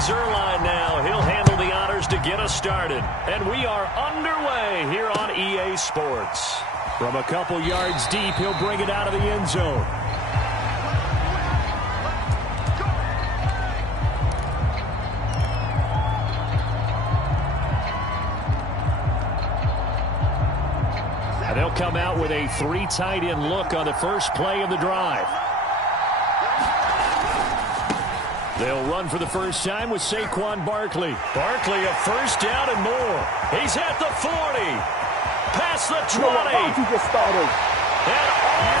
Zerline now. He'll handle the honors to get us started. And we are underway here on EA Sports. From a couple yards deep, he'll bring it out of the end zone. And they'll come out with a 3 tight end look on the first play of the drive. They'll run for the first time with Saquon Barkley. Barkley a first down and more. He's at the 40. Past the 20. And all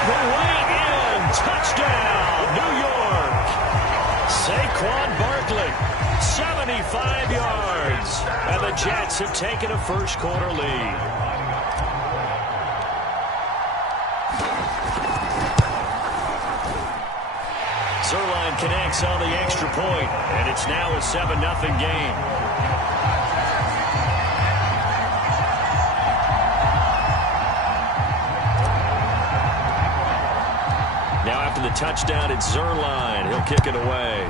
the way in. Touchdown, New York. Saquon Barkley, 75 yards. And the Jets have taken a first quarter lead. Zerline connects on the extra point, and it's now a 7-0 game. Now after the touchdown, it's Zerline. He'll kick it away.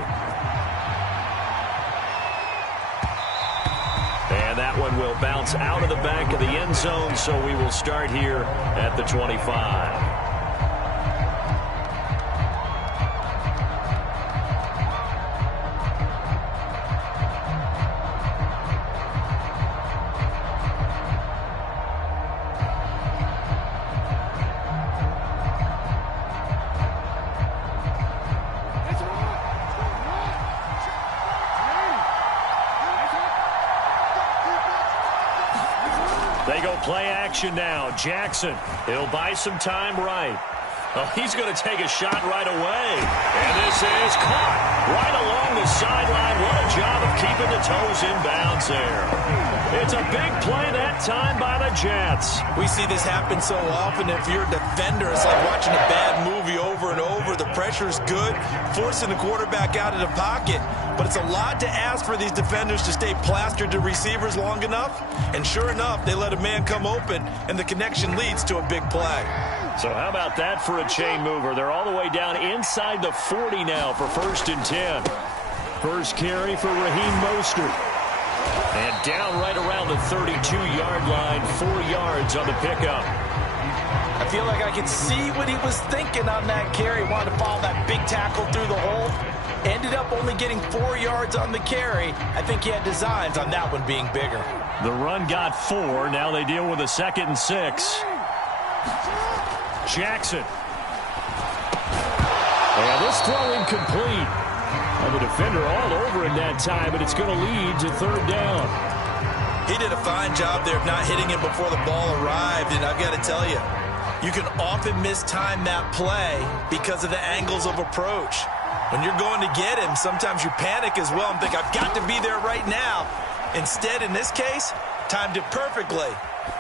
And that one will bounce out of the back of the end zone, so we will start here at the 25. They go play action now. Jackson, he'll buy some time right. Oh, he's going to take a shot right away. And this is caught right along the sideline. What a job of keeping the toes in bounds there. It's a big play that time by the Jets. We see this happen so often. If you're a defender, it's like watching a bad movie over and over. The pressure's good, forcing the quarterback out of the pocket. But it's a lot to ask for these defenders to stay plastered to receivers long enough. And sure enough, they let a man come open, and the connection leads to a big play. So how about that for a chain mover? They're all the way down inside the 40 now for 1st and 10. First carry for Raheem Mostert. And down right around the 32-yard line, 4 yards on the pickup. I feel like I could see what he was thinking on that carry. Wanted to follow that big tackle through the hole. Ended up only getting 4 yards on the carry. I think he had designs on that one being bigger. The run got 4. Now they deal with a 2nd and 6. Jackson. And this throw incomplete. And the defender all over in that time, but it's going to lead to 3rd down. He did a fine job there of not hitting him before the ball arrived, and I've got to tell you, you can often mistime that play because of the angles of approach. When you're going to get him, sometimes you panic as well and think, I've got to be there right now. Instead, in this case, timed it perfectly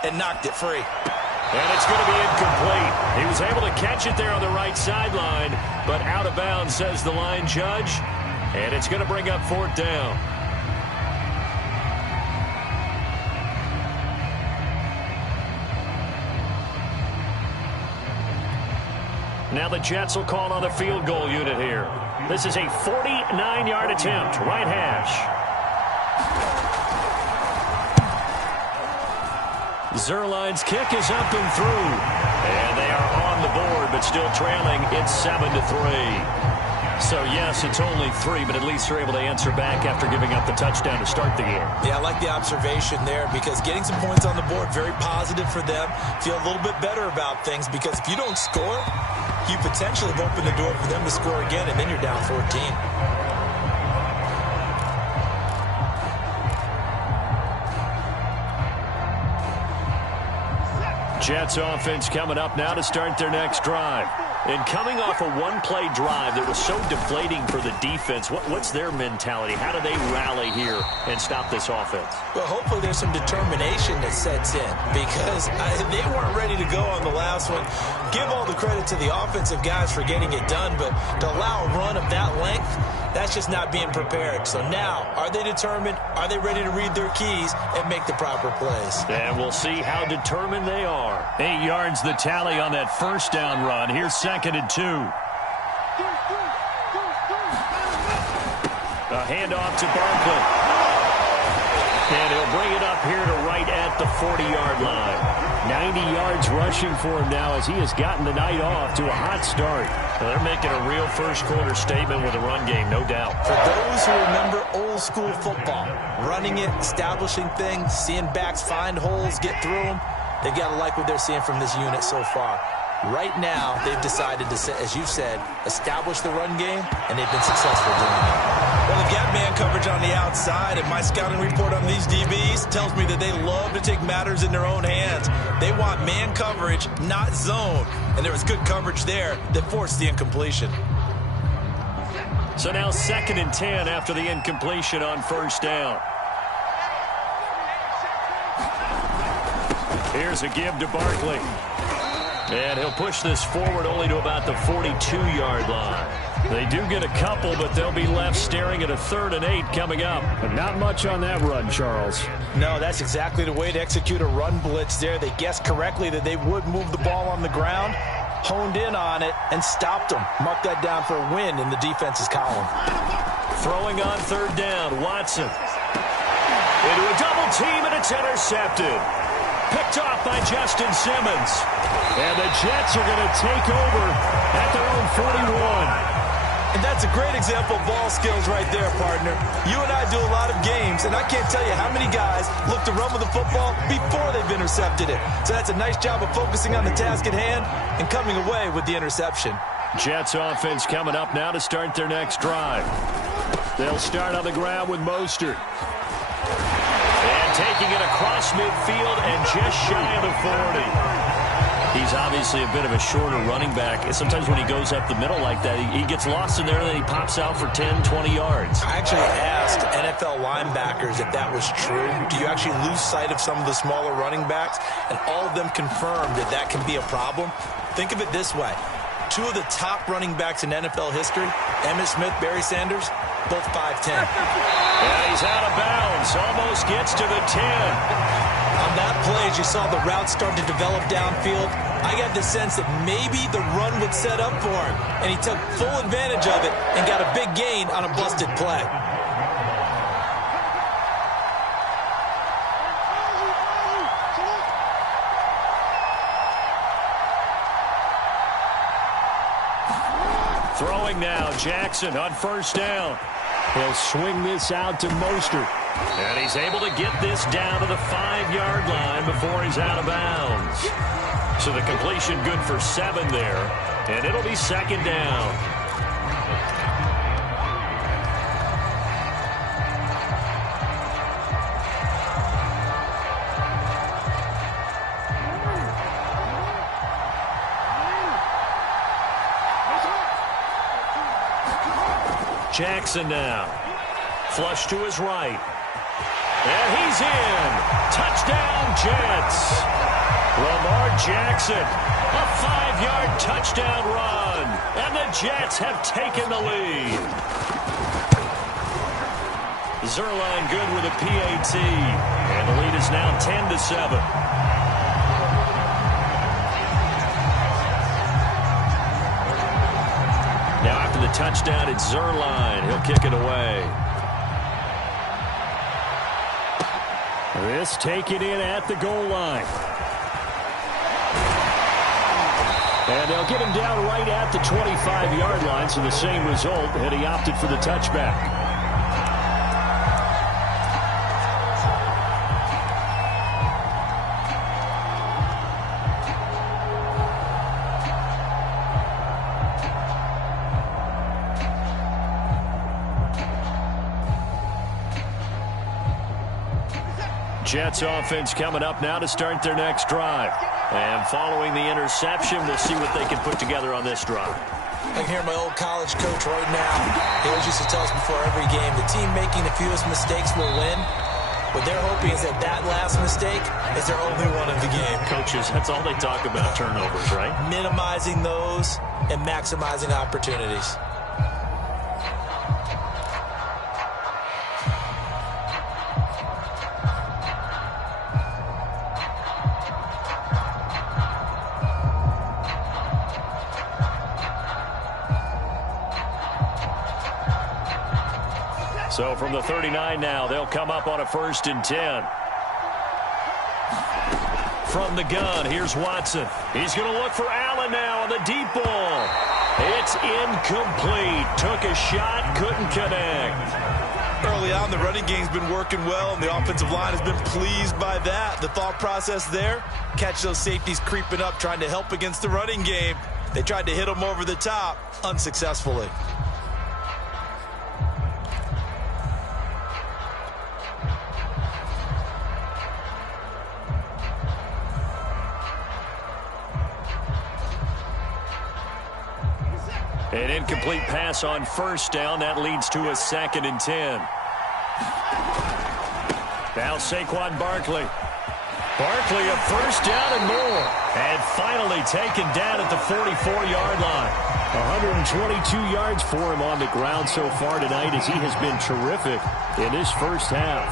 and knocked it free. And it's going to be incomplete. He was able to catch it there on the right sideline, but out of bounds, says the line judge. And it's going to bring up 4th down. Now the Jets will call on the field goal unit here. This is a 49-yard attempt, right hash. Zerline's kick is up and through. And they are on the board, but still trailing. It's 7-3. So, yes, it's only 3, but at least they're able to answer back after giving up the touchdown to start the game. Yeah, I like the observation there because getting some points on the board, very positive for them. Feel a little bit better about things because if you don't score, you potentially have opened the door for them to score again, and then you're down 14. Jets offense coming up now to start their next drive. And coming off a one-play drive that was so deflating for the defense, what's their mentality? How do they rally here and stop this offense? Well, hopefully there's some determination that sets in because they weren't ready to go on the last one. Give all the credit to the offensive guys for getting it done, but to allow a run of that length, that's just not being prepared. So now, are they determined? Are they ready to read their keys and make the proper plays? And we'll see how determined they are. 8 yards the tally on that first down run. Here's 2nd and 2. A handoff to Barkley. And he'll bring it up here to right at the 40-yard line. 90 yards rushing for him now as he has gotten the night off to a hot start. Well, they're making a real first-quarter statement with a run game, no doubt. For those who remember old-school football, running it, establishing things, seeing backs find holes, get through them, they've got to like what they're seeing from this unit so far. Right now, they've decided to, as you said, establish the run game, and they've been successful doing it. Well, they've got man coverage on the outside, and my scouting report on these DBs tells me that they love to take matters in their own hands. They want man coverage, not zone, and there was good coverage there that forced the incompletion. So now 2nd and 10 after the incompletion on first down. Here's a give to Barkley. And he'll push this forward only to about the 42-yard line. They do get a couple, but they'll be left staring at a 3rd and 8 coming up. But not much on that run, Charles. No, that's exactly the way to execute a run blitz there. They guessed correctly that they would move the ball on the ground, honed in on it, and stopped them. Mark that down for a win in the defense's column. Throwing on 3rd down, Watson. Into a double team, and it's intercepted. Picked off by Justin Simmons. And the Jets are going to take over at their own 41. And that's a great example of ball skills right there, partner. You and I do a lot of games, and I can't tell you how many guys look to run with the football before they've intercepted it. So that's a nice job of focusing on the task at hand and coming away with the interception. Jets offense coming up now to start their next drive. They'll start on the ground with Mostert. And taking it across midfield and just shy of the 40. He's obviously a bit of a shorter running back. Sometimes when he goes up the middle like that, he gets lost in there and then he pops out for 10, 20 yards. I actually asked NFL linebackers if that was true. Do you actually lose sight of some of the smaller running backs? And all of them confirmed that that can be a problem. Think of it this way. 2 of the top running backs in NFL history, Emmitt Smith, Barry Sanders, both 5'10". And he's out of bounds. Almost gets to the 10. On that play, as you saw the route start to develop downfield, I got the sense that maybe the run would set up for him. And he took full advantage of it and got a big gain on a busted play. Throwing now, Jackson on first down. He'll swing this out to Mostert. And he's able to get this down to the 5-yard line before he's out of bounds. So the completion good for 7 there. And it'll be 2nd down. Jackson now. Flush to his right. And he's in. Touchdown, Jets. Lamar Jackson, a 5-yard touchdown run. And the Jets have taken the lead. Zerline good with a PAT. And the lead is now 10-7. Now after the touchdown, it's Zerline. He'll kick it away. This taken in at the goal line. And they'll get him down right at the 25-yard line, so the same result, and he opted for the touchback. Jets offense coming up now to start their next drive. And following the interception, we'll see what they can put together on this drive. I can hear my old college coach right now. He always used to tell us before every game, the team making the fewest mistakes will win. What they're hoping is that that last mistake is their only one of the game. Coaches, that's all they talk about, turnovers, right? Minimizing those and maximizing opportunities. So from the 39 now, they'll come up on a 1st and 10. From the gun, here's Watson. He's going to look for Allen now on the deep ball. It's incomplete. Took a shot, couldn't connect. Early on, the running game's been working well, and the offensive line has been pleased by that. The thought process there, catch those safeties creeping up, trying to help against the running game. They tried to hit them over the top, unsuccessfully. An incomplete pass on 1st down. That leads to a 2nd and 10. Now Saquon Barkley. Barkley a 1st down and more. And finally taken down at the 44-yard line. 122 yards for him on the ground so far tonight as he has been terrific in this first half.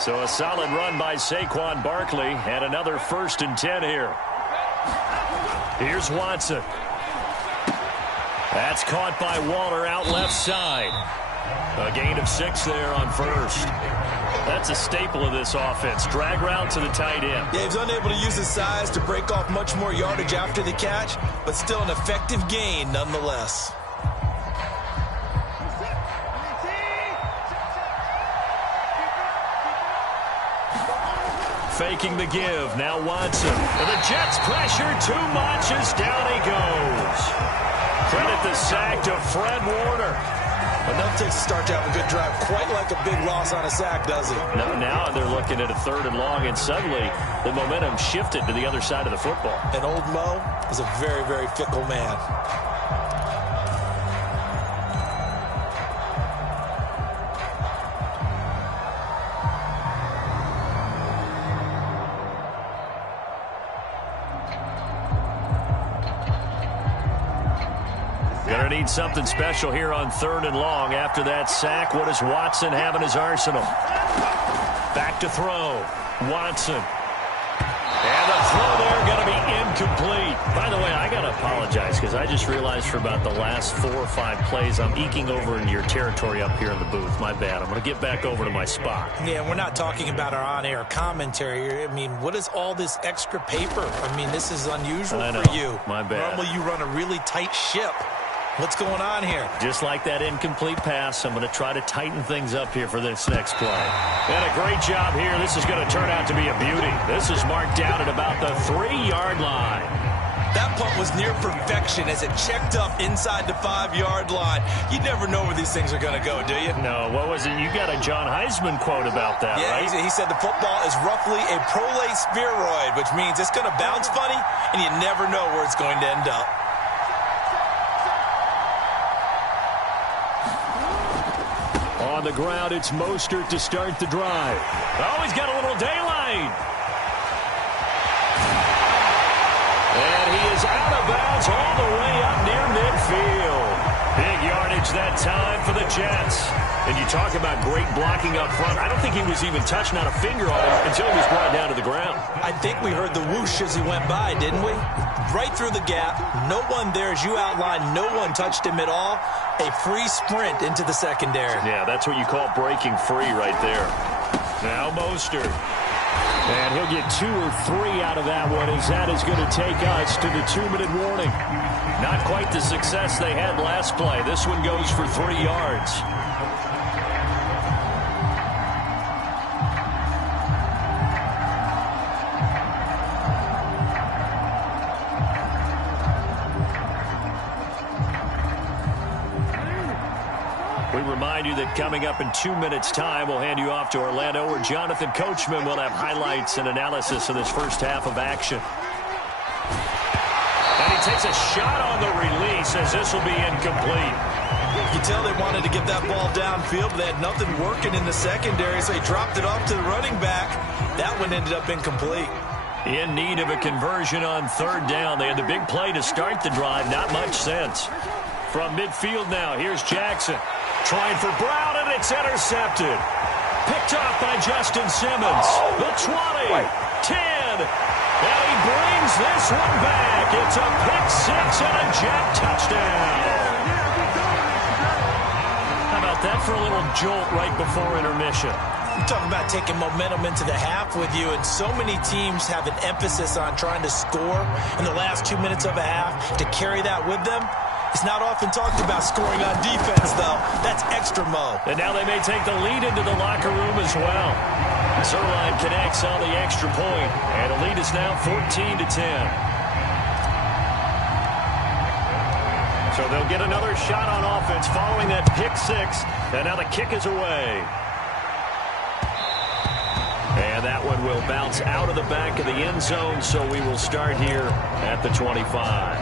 So a solid run by Saquon Barkley and another 1st and 10 here. Here's Watson. That's caught by Waller out left side. A gain of 6 there on 1st. That's a staple of this offense. Drag route to the tight end. Yeah, he's unable to use his size to break off much more yardage after the catch, but still an effective gain nonetheless. Faking the give. Now Watson. And the Jets pressure too much as down he goes. Credit the sack to Fred Warner. Enough takes to start to have a good drive. Quite like a big loss on a sack, does it? No, now they're looking at a 3rd and long, and suddenly the momentum shifted to the other side of the football. And old Mo is a very, very fickle man. Gonna need something special here on 3rd and long. After that sack, what does Watson have in his arsenal? Back to throw. Watson. And the throw there going to be incomplete. By the way, I got to apologize because I just realized for about the last 4 or 5 plays, I'm eking over into your territory up here in the booth. My bad. I'm going to get back over to my spot. Yeah, we're not talking about our on-air commentary. I mean, what is all this extra paper? I mean, this is unusual for you. My bad. Normally you run a really tight ship. What's going on here? Just like that incomplete pass, I'm going to try to tighten things up here for this next play. And a great job here. This is going to turn out to be a beauty. This is marked out at about the 3-yard line. That punt was near perfection as it checked up inside the 5-yard line. You never know where these things are going to go, do you? No, what was it? You got a John Heisman quote about that, right? Yeah, he said the football is roughly a prolate spheroid, which means it's going to bounce funny, and you never know where it's going to end up. On the ground, it's Mostert to start the drive. Oh, he's got a little daylight. And he is out of bounds all the way up near midfield. Big yardage that time for the Jets. And you talk about great blocking up front. I don't think he was even touched, not a finger on him, until he was brought down to the ground. I think we heard the whoosh as he went by, didn't we? Right through the gap. No one there, as you outlined, no one touched him at all. A free sprint into the secondary. Yeah, that's what you call breaking free right there. Now Mostert. And he'll get 2 or 3 out of that one, as that is going to take us to the 2-minute warning. Not quite the success they had last play. This one goes for 3 yards. We remind you that coming up in 2 minutes' time, we'll hand you off to Orlando, where Jonathan Coachman will have highlights and analysis of this first half of action. And he takes a shot on the release, as this will be incomplete. You can tell they wanted to get that ball downfield, but they had nothing working in the secondary, so he dropped it off to the running back. That one ended up incomplete. In need of a conversion on 3rd down. They had the big play to start the drive. Not much sense. From midfield now, here's Jackson. Trying for Brown, and it's intercepted. Picked off by Justin Simmons. The 20, 10, And he brings this one back. It's a pick-6 and a Jet touchdown. How about that for a little jolt right before intermission? I'm talking about taking momentum into the half with you, and so many teams have an emphasis on trying to score in the last 2 minutes of a half. To carry that with them, it's not often talked about scoring on defense, though. That's extra mo. And now they may take the lead into the locker room as well. Zerline connects on the extra point, and the lead is now 14-10. So they'll get another shot on offense following that pick-6, and now the kick is away. And that one will bounce out of the back of the end zone, so we will start here at the 25.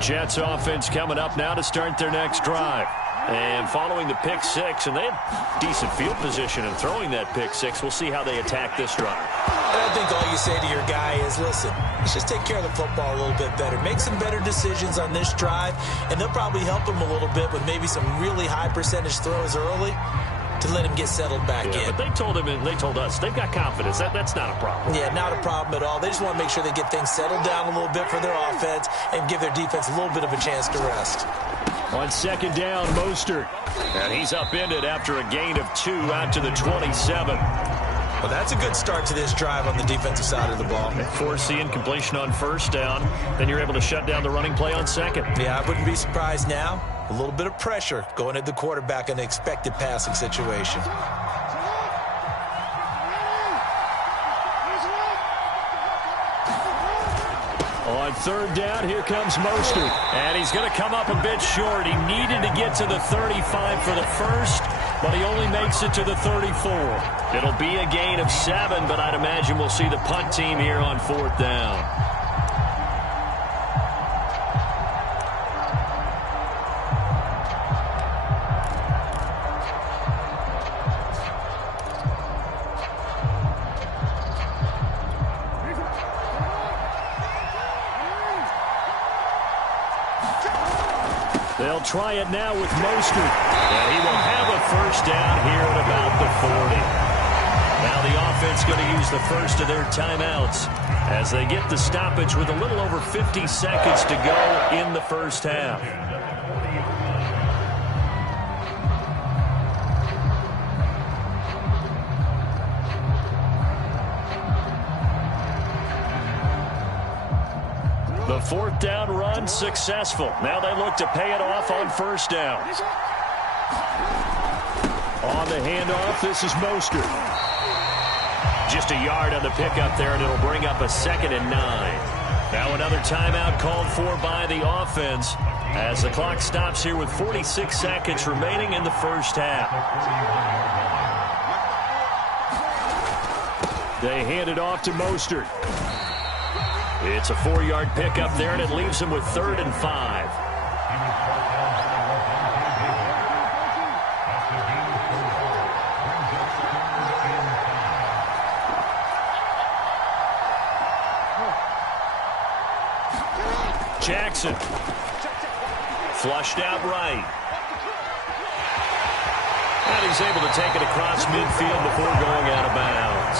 Jets offense coming up now to start their next drive. And following the pick-6, and they have decent field position in throwing that pick-6. We'll see how they attack this drive. And I think all you say to your guy is, listen, let's just take care of the football a little bit better. Make some better decisions on this drive, and they'll probably help him a little bit with maybe some really high percentage throws early to let him get settled back in. But they told him and they told us they've got confidence. That's not a problem. Yeah, not a problem at all. They just want to make sure they get things settled down a little bit for their offense and give their defense a little bit of a chance to rest. On second down, Mostert. And he's upended after a gain of 2 out to the 27. Well, that's a good start to this drive on the defensive side of the ball. Force the incompletion on first down. Then you're able to shut down the running play on second. Yeah, I wouldn't be surprised now. A little bit of pressure going at the quarterback in an expected passing situation. On third down, here comes Mostert. And he's going to come up a bit short. He needed to get to the 35 for the first, but he only makes it to the 34. It'll be a gain of 7, but I'd imagine we'll see the punt team here on fourth down. They'll try it now with Mostert. And he will have a first down here at about the 40. Now the offense going to use the first of their timeouts as they get the stoppage with a little over 50 seconds to go in the first half. The fourth down run successful. Now they look to pay it off on first down. On the handoff, this is Mostert. Just a yard on the pickup there, and it'll bring up a 2nd and 9. Now another timeout called for by the offense as the clock stops here with 46 seconds remaining in the first half. They hand it off to Mostert. It's a 4-yard pickup there, and it leaves him with 3rd and 5. Jackson. Flushed out right. And he's able to take it across midfield before going out of bounds.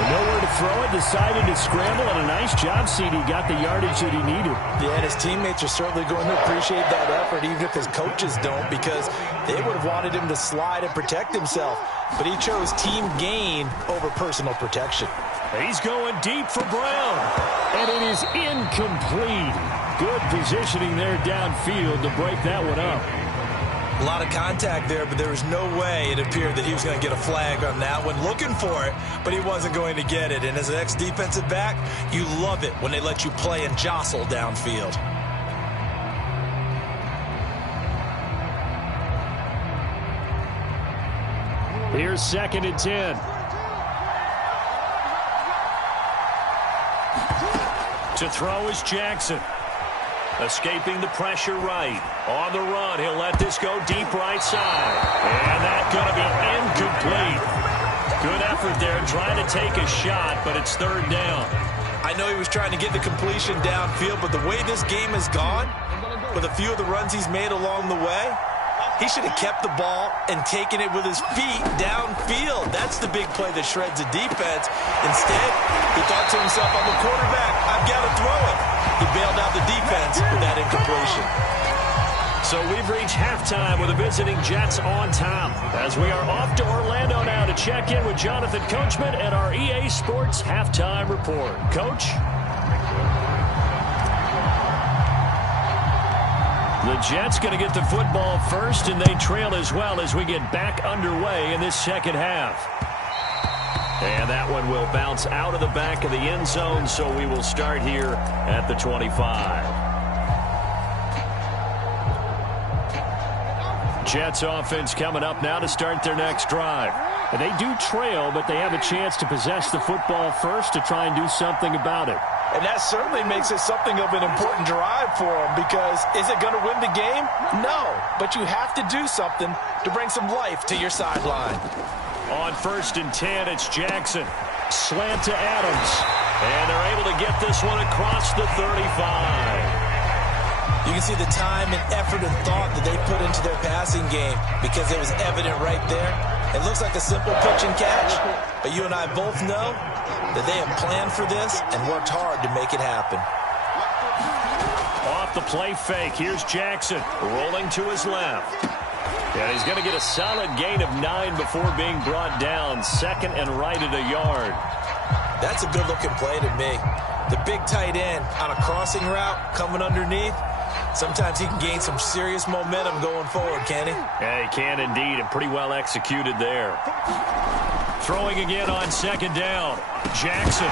Nowhere to throw it, decided to scramble, and a nice job, CD. Got the yardage that he needed. Yeah, and his teammates are certainly going to appreciate that effort, even if his coaches don't, because they would have wanted him to slide and protect himself. But he chose team gain over personal protection. He's going deep for Brown. And it is incomplete. Good positioning there downfield to break that one up. A lot of contact there, but there was no way it appeared that he was going to get a flag on that one. Looking for it, but he wasn't going to get it. And as an ex-defensive back, you love it when they let you play and jostle downfield. Here's 2nd and 10. To throw is Jackson. Escaping the pressure right. On the run, he'll let this go deep right side. And that's going to be incomplete. Good effort there trying to take a shot, but it's 3rd down. I know he was trying to get the completion downfield, but the way this game has gone, with a few of the runs he's made along the way, He should have kept the ball and taken it with his feet downfield. That's the big play that shreds the defense. Instead, he thought to himself, I'm a quarterback. I've got to throw it. He bailed out the defense with that incompletion. So we've reached halftime with the visiting Jets on top. As we are off to Orlando now to check in with Jonathan Coachman at our EA Sports Halftime Report. Coach? The Jets going to get the football first, and they trail as well as we get back underway in this second half. And that one will bounce out of the back of the end zone, so we will start here at the 25. Jets offense coming up now to start their next drive. And they do trail, but they have a chance to possess the football first to try and do something about it. And that certainly makes it something of an important drive for them, because is it going to win the game? No, but you have to do something to bring some life to your sideline. On 1st and 10, it's Jackson. Slant to Adams. And they're able to get this one across the 35. You can see the time and effort and thought that they put into their passing game, because it was evident right there. It looks like a simple pitch and catch, but you and I both know that they have planned for this and worked hard to make it happen. Off the play fake, here's Jackson rolling to his left. And he's going to get a solid gain of 9 before being brought down. Second and right at a yard. That's a good-looking play to me. The big tight end on a crossing route coming underneath. Sometimes he can gain some serious momentum going forward, can he? Yeah, he can indeed, and pretty well executed there. Throwing again on 2nd down. Jackson.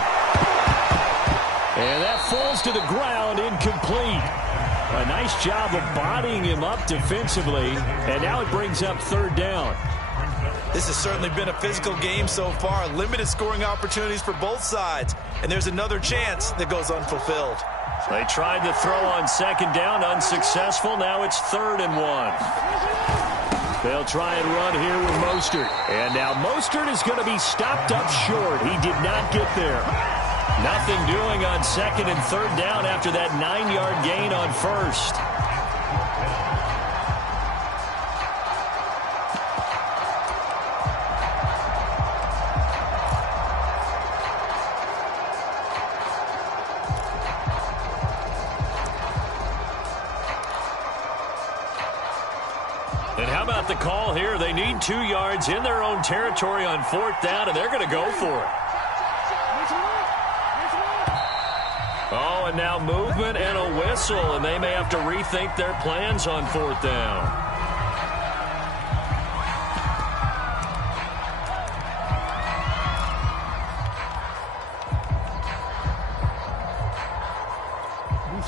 And that falls to the ground, incomplete. A nice job of bodying him up defensively, and now it brings up 3rd down. This has certainly been a physical game so far. Limited scoring opportunities for both sides, and there's another chance that goes unfulfilled. They tried to throw on 2nd down, unsuccessful. Now it's 3rd and 1. They'll try and run here with Mostert. And now Mostert is going to be stopped up short. He did not get there. Nothing doing on 2nd and 3rd down after that 9-yard gain on 1st. And how about the call here? They need 2 yards in their own territory on 4th down, and they're going to go for it. Oh, and now movement and a whistle, and they may have to rethink their plans on 4th down.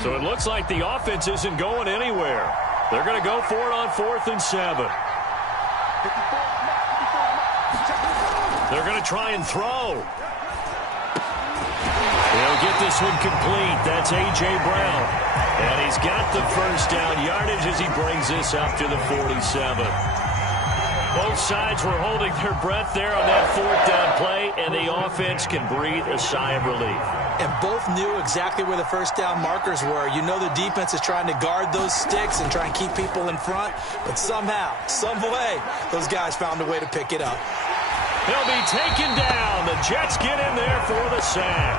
So it looks like the offense isn't going anywhere. They're going to go for it on 4th and 7. They're going to try and throw. He'll get this one complete. That's A.J. Brown. And he's got the 1st down yardage as he brings this up to the 47. Both sides were holding their breath there on that 4th down play, and the offense can breathe a sigh of relief. And both knew exactly where the 1st down markers were. You know the defense is trying to guard those sticks and try and keep people in front, but somehow, some way, those guys found a way to pick it up. He'll be taken down. The Jets get in there for the sack.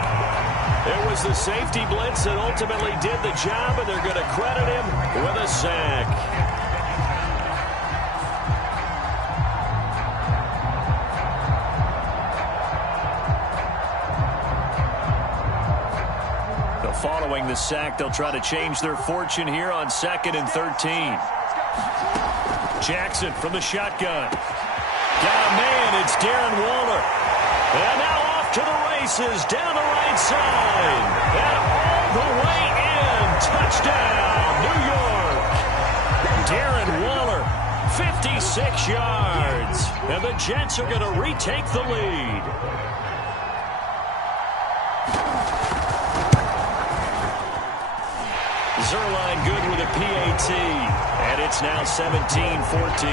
It was the safety blitz that ultimately did the job, and they're going to credit him with a sack. Following the sack, they'll try to change their fortune here on 2nd and 13. Jackson from the shotgun. Got a man, it's Darren Waller. And now off to the races, down the right side. And all the way in. Touchdown, New York. Darren Waller, 56 yards. And the Jets are going to retake the lead. Zerline good with a PAT, and it's now 17-14.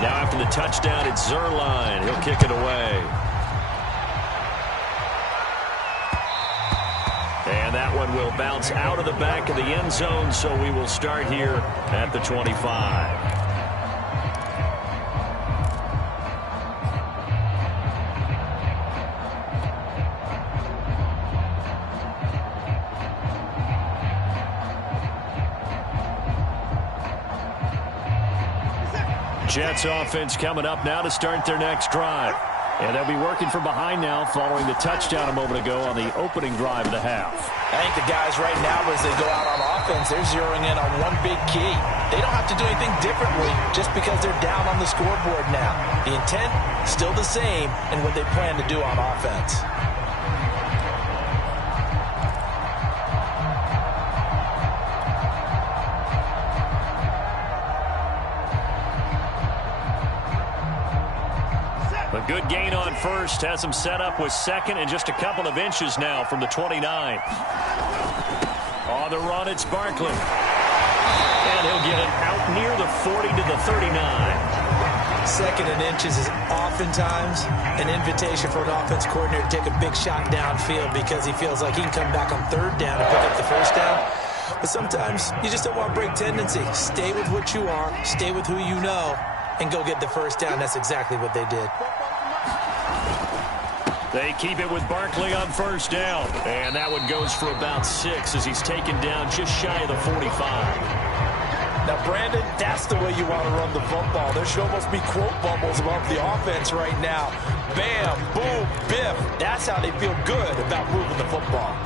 Now after the touchdown, it's Zerline. He'll kick it away. And that one will bounce out of the back of the end zone, so we will start here at the 25. Jets offense coming up now to start their next drive. And they'll be working from behind now following the touchdown a moment ago on the opening drive of the half. I think the guys right now, as they go out on offense, they're zeroing in on one big key. They don't have to do anything differently just because they're down on the scoreboard now. The intent, still the same in what they plan to do on offense. A good gain on first, has him set up with second and just a couple of inches now from the 29. On the run, it's Barkley. And he'll get it out near the 40 to the 39. Second and inches is oftentimes an invitation for an offense coordinator to take a big shot downfield because he feels like he can come back on third down and pick up the first down. But sometimes you just don't want to break tendency. Stay with what you are, stay with who you know, and go get the first down. That's exactly what they did. They keep it with Barkley on first down. And that one goes for about 6 as he's taken down just shy of the 45. Now, Brandon, that's the way you want to run the football. There should almost be quote bubbles above the offense right now. Bam, boom, biff. That's how they feel good about moving the football.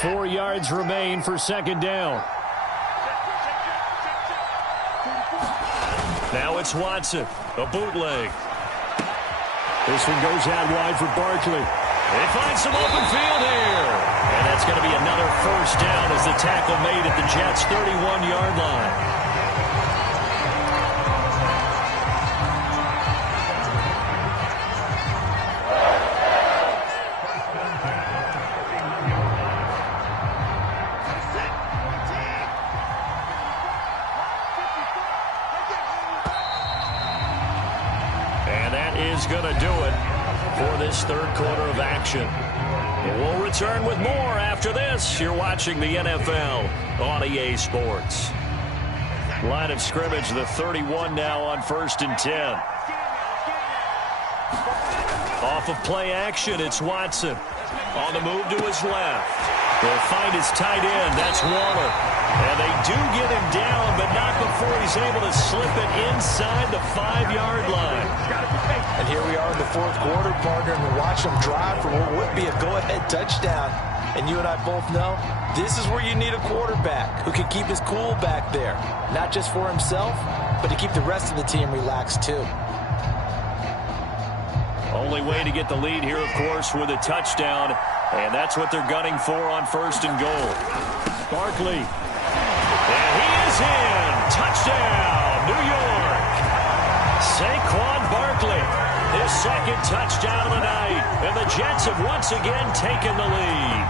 4 yards remain for second down. Now it's Watson, a bootleg. This one goes out wide for Barkley. They find some open field here. And that's going to be another first down as the tackle made at the Jets' 31-yard line. Is going to do it for this third quarter of action. And we'll return with more after this. You're watching the NFL on EA Sports. Line of scrimmage, the 31 now on 1st and 10. Off of play action, it's Watson. On the move to his left. They'll find his tight end. That's Waller. And they do get him down, but not before he's able to slip it inside the 5-yard line. And here we are in the fourth quarter, partner, and we watch them drive for what would be a go-ahead touchdown. And you and I both know this is where you need a quarterback who can keep his cool back there. Not just for himself, but to keep the rest of the team relaxed too. Only way to get the lead here, of course, with a touchdown. And that's what they're gunning for on 1st and goal. Barkley. And he is in. Touchdown, New York. Saquon Barkley, his second touchdown of the night. And the Jets have once again taken the lead.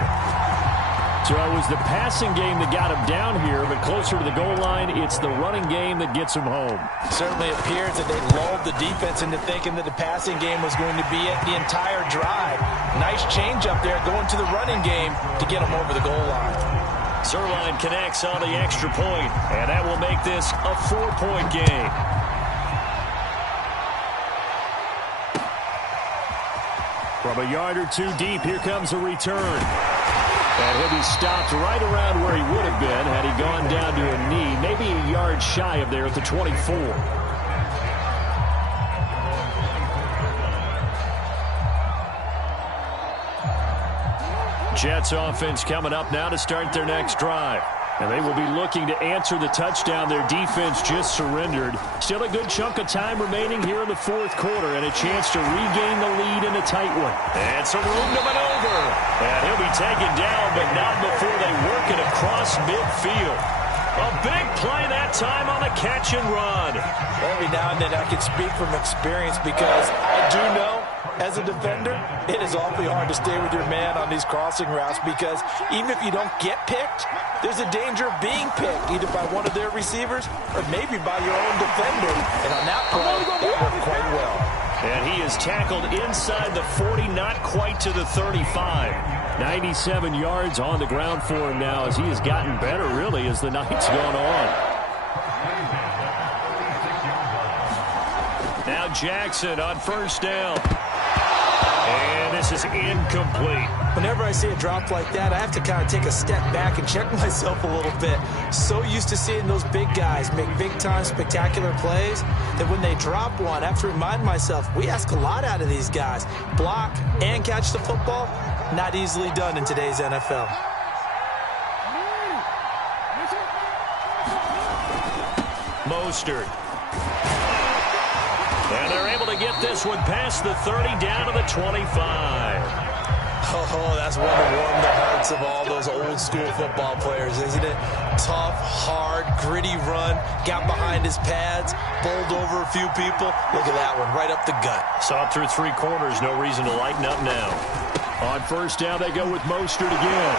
So it was the passing game that got him down here, but closer to the goal line, it's the running game that gets him home. Certainly appears that they lulled the defense into thinking that the passing game was going to be it the entire drive. Nice change up there going to the running game to get him over the goal line. Zerline connects on the extra point, and that will make this a 4-point game. From a yard or two deep, here comes a return. And he'll be stopped right around where he would have been had he gone down to a knee, maybe a yard shy of there at the 24. Jets offense coming up now to start their next drive. And they will be looking to answer the touchdown their defense just surrendered. Still a good chunk of time remaining here in the fourth quarter and a chance to regain the lead in a tight one. And some room to maneuver. And he'll be taken down, but not before they work it across midfield. A big play that time on the catch and run. Every now and then I can speak from experience because I do know as a defender, it is awfully hard to stay with your man on these crossing routes because even if you don't get picked, there's a danger of being picked either by one of their receivers or maybe by your own defender. And on that play, it worked quite well. And he is tackled inside the 40, not quite to the 35. 97 yards on the ground for him now as he has gotten better, really, as the night's gone on. Now Jackson on first down. And this is incomplete. Whenever I see a drop like that, I have to kind of take a step back and check myself a little bit. So used to seeing those big guys make big-time spectacular plays that when they drop one, I have to remind myself, we ask a lot out of these guys. Block and catch the football, not easily done in today's NFL. Mostert. And they're able to get this one past the 30 down to the 25. Oh, that's one to warm the hearts of all those old school football players, isn't it? Tough, hard, gritty run, got behind his pads, bowled over a few people. Look at that one, right up the gut. Saw it through three corners, no reason to lighten up now. On first down, they go with Mostert again.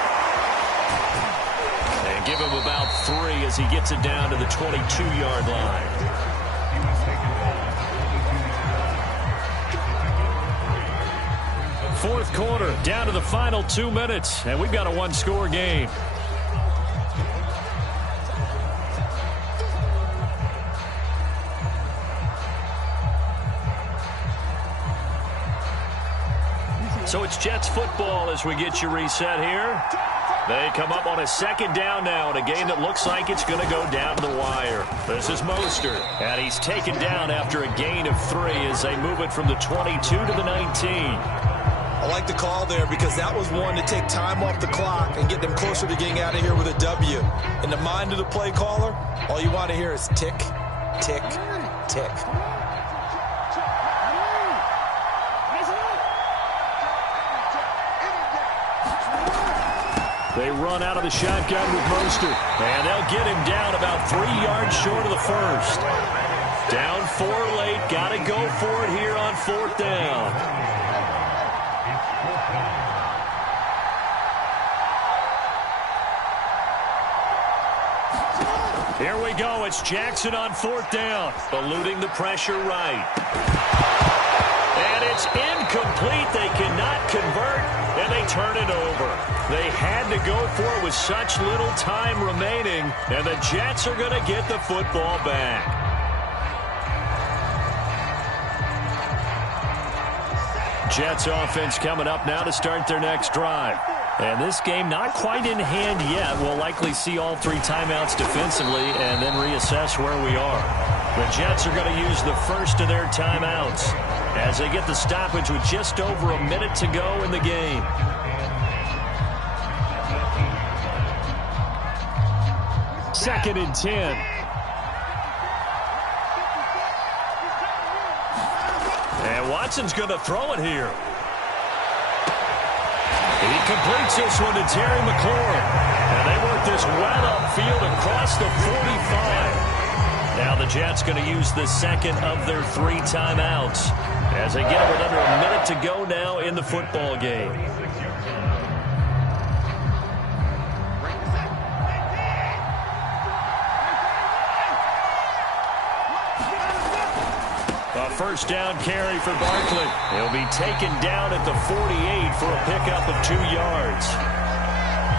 And give him about 3 as he gets it down to the 22-yard line. Fourth quarter, down to the final 2 minutes, and we've got a one-score game. So it's Jets football as we get you reset here. They come up on a second down now in a game that looks like it's going to go down the wire. This is Mostert, and he's taken down after a gain of 3 as they move it from the 22 to the 19. I like the call there because that was one to take time off the clock and get them closer to getting out of here with a W. In the mind of the play caller, all you want to hear is tick, tick, tick. They run out of the shotgun with Mostert, and they'll get him down about 3 yards short of the first. Down 4 late, got to go for it here on fourth down. Here we go. It's Jackson on fourth down. Eluding the pressure right. And it's incomplete. They cannot convert, and they turn it over. They had to go for it with such little time remaining, and the Jets are going to get the football back. Jets offense coming up now to start their next drive. And this game not quite in hand yet. We'll likely see all 3 timeouts defensively and then reassess where we are. The Jets are going to use the first of their timeouts as they get the stoppage with just over a minute to go in the game. Second and 10. And Watson's going to throw it here. He completes this one to Terry McLaurin. And they work this well upfield across the 45. Now the Jets going to use the second of their 3 timeouts as they get it with under a minute to go now in the football game. First down carry for Barkley. He'll be taken down at the 48 for a pickup of 2 yards.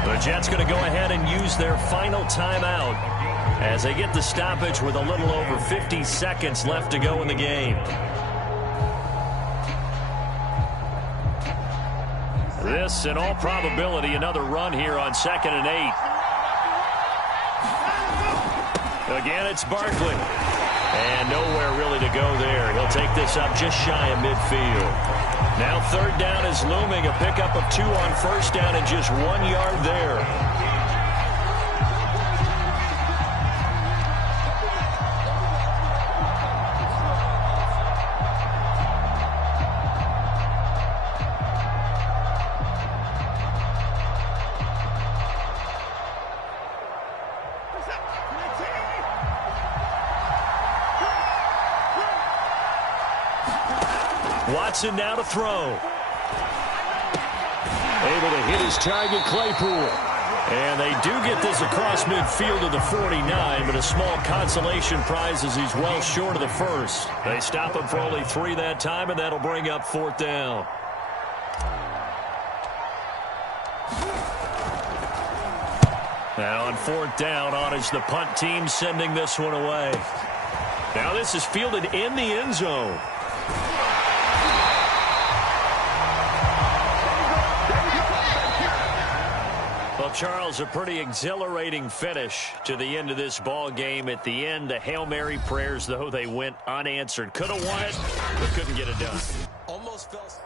The Jets going to go ahead and use their final timeout as they get the stoppage with a little over 50 seconds left to go in the game. This, in all probability, another run here on 2nd and 8. Again, it's Barkley. And nowhere really to go there. He'll take this up just shy of midfield. Now third down is looming. A pickup of 2 on first down and just 1 yard there. Watson now to throw. Able to hit his target, Claypool. And they do get this across midfield to the 49, but a small consolation prize as he's well short of the first. They stop him for only 3 that time, and that'll bring up 4th down. Now on 4th down, on is the punt team sending this one away. Now this is fielded in the end zone. Well, Charles, a pretty exhilarating finish to the end of this ball game. At the end, the Hail Mary prayers, though, they went unanswered. Could have won it, but couldn't get it done. Almost felt...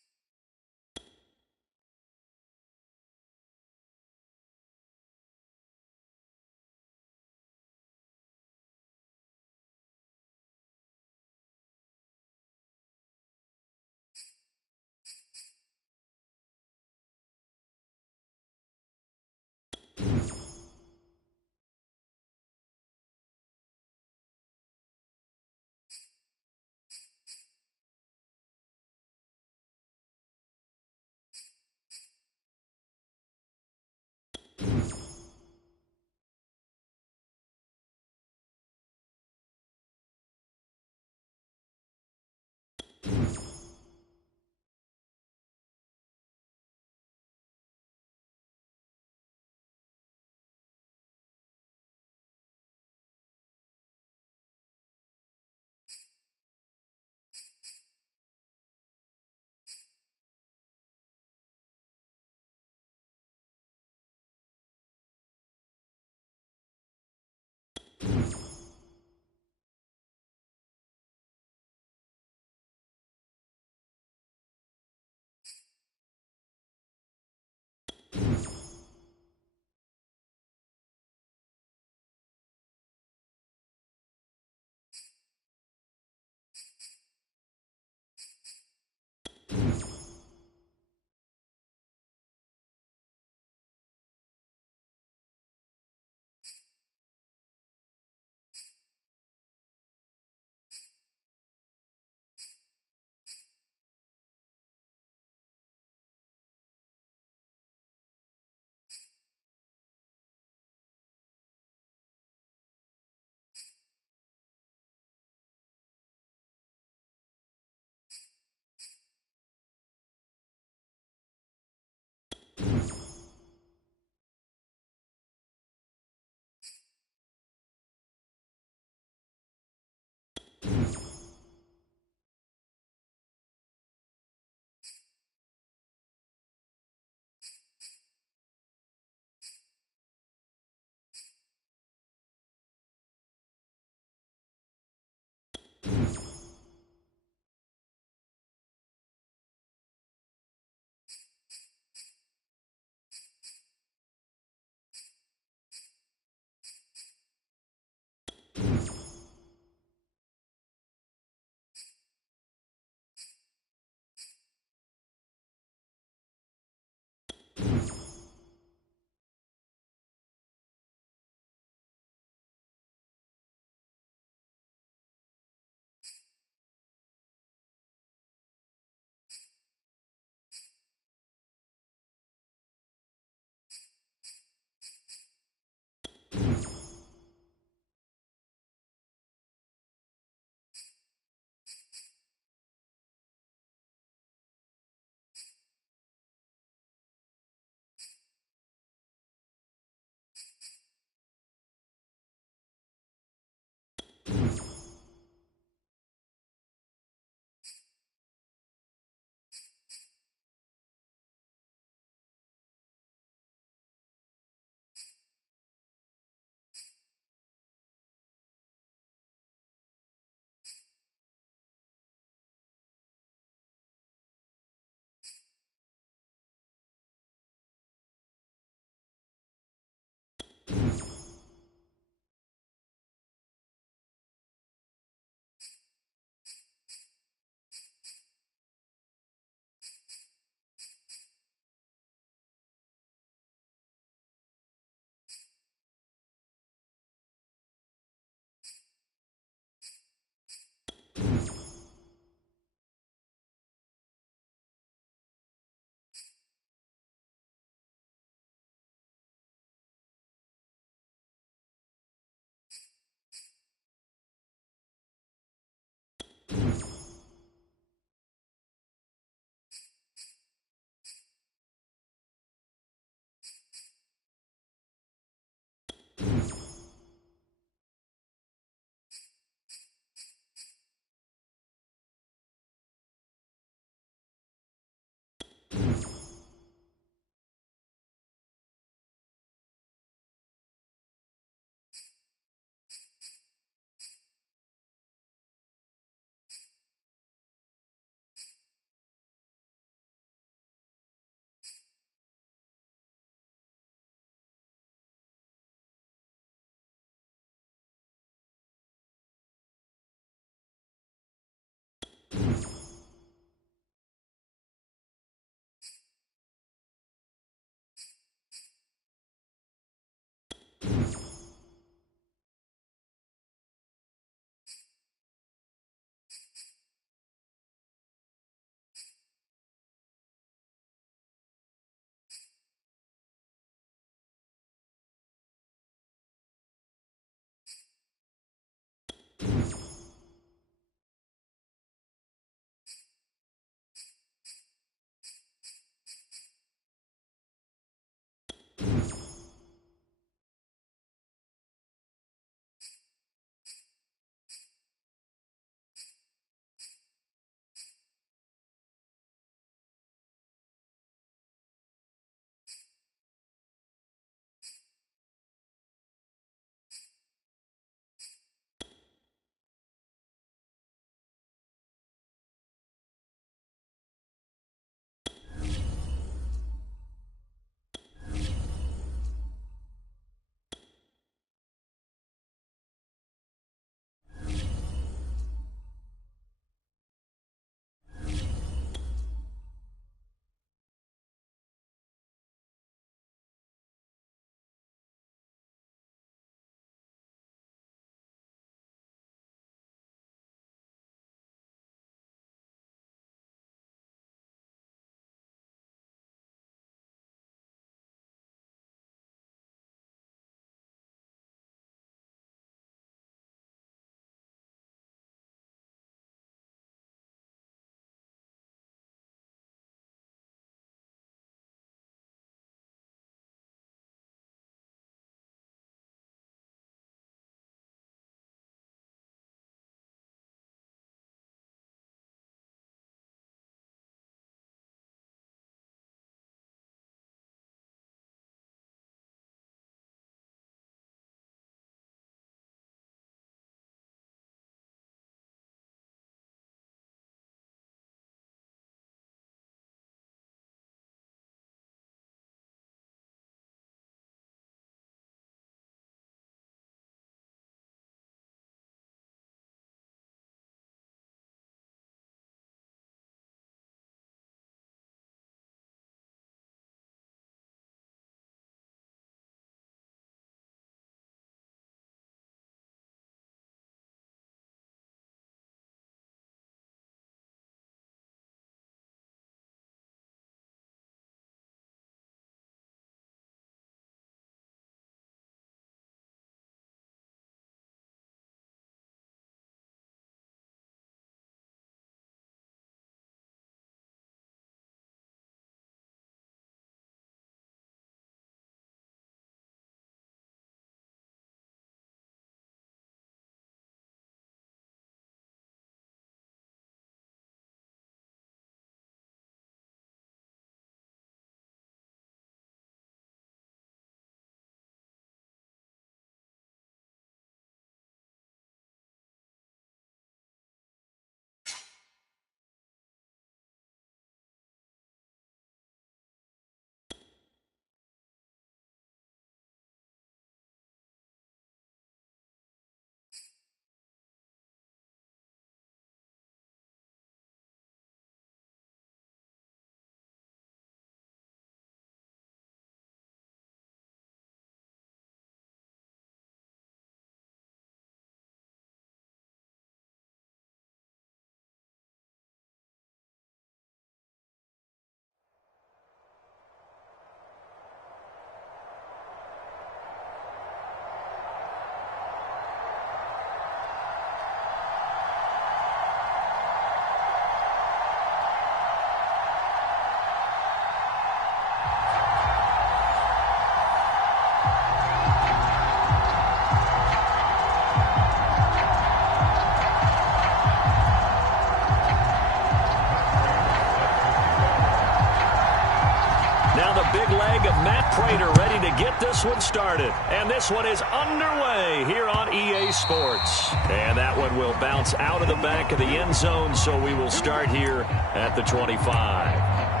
big leg of Matt Prater ready to get this one started. And this one is underway here on EA Sports. And that one will bounce out of the back of the end zone, so we will start here at the 25.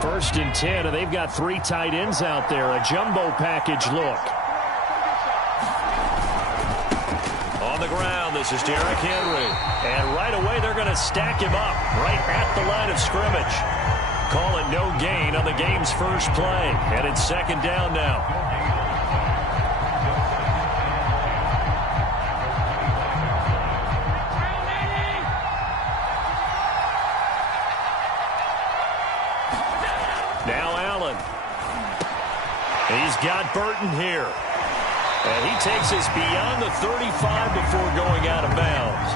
First and 10, and they've got 3 tight ends out there. A jumbo package look. On the ground, this is Derrick Henry. And right away, they're going to stack him up right at the line of scrimmage. Call it no gain on the game's first play. And it's second down now. He's got Burton here. And he takes us beyond the 35 before going out of bounds.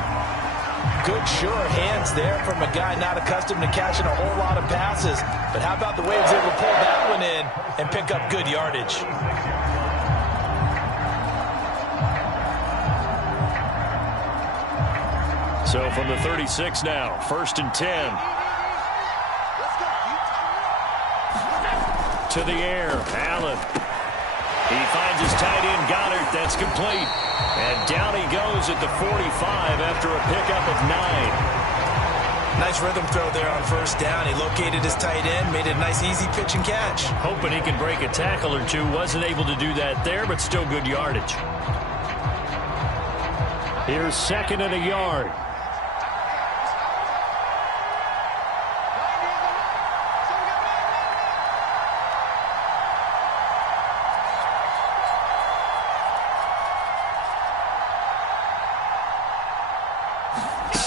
Good, sure hands there from a guy not accustomed to catching a whole lot of passes. But how about the way he was able to pull that one in and pick up good yardage? So from the 36 now, first and 10. To the air, Allen. He finds his tight end, Goddard. That's complete. And down he goes at the 45 after a pickup of 9. Nice rhythm throw there on first down. He located his tight end, made it a nice easy pitch and catch. Hoping he can break a tackle or two. Wasn't able to do that there, but still good yardage. Here's second and a yard.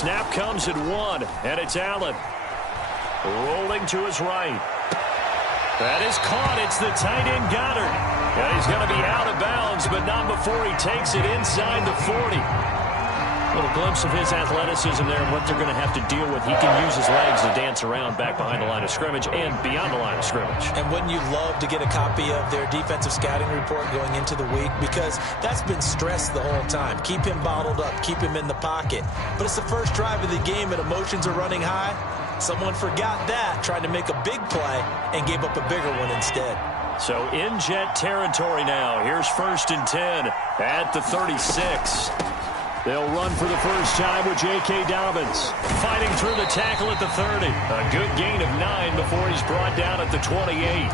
Snap comes at 1, and it's Allen. Rolling to his right. That is caught. It's the tight end, Goddard. And he's going to be out of bounds, but not before he takes it inside the 40. A little glimpse of his athleticism there and what they're going to have to deal with. He can use his legs to dance around back behind the line of scrimmage and beyond the line of scrimmage. And wouldn't you love to get a copy of their defensive scouting report going into the week? Because that's been stressed the whole time. Keep him bottled up. Keep him in the pocket. But it's the first drive of the game and emotions are running high. Someone forgot that, tried to make a big play, and gave up a bigger one instead. So in jet territory now. Here's first and 10 at the 36. They'll run for the first time with J.K. Dobbins. Fighting through the tackle at the 30. A good gain of 9 before he's brought down at the 28.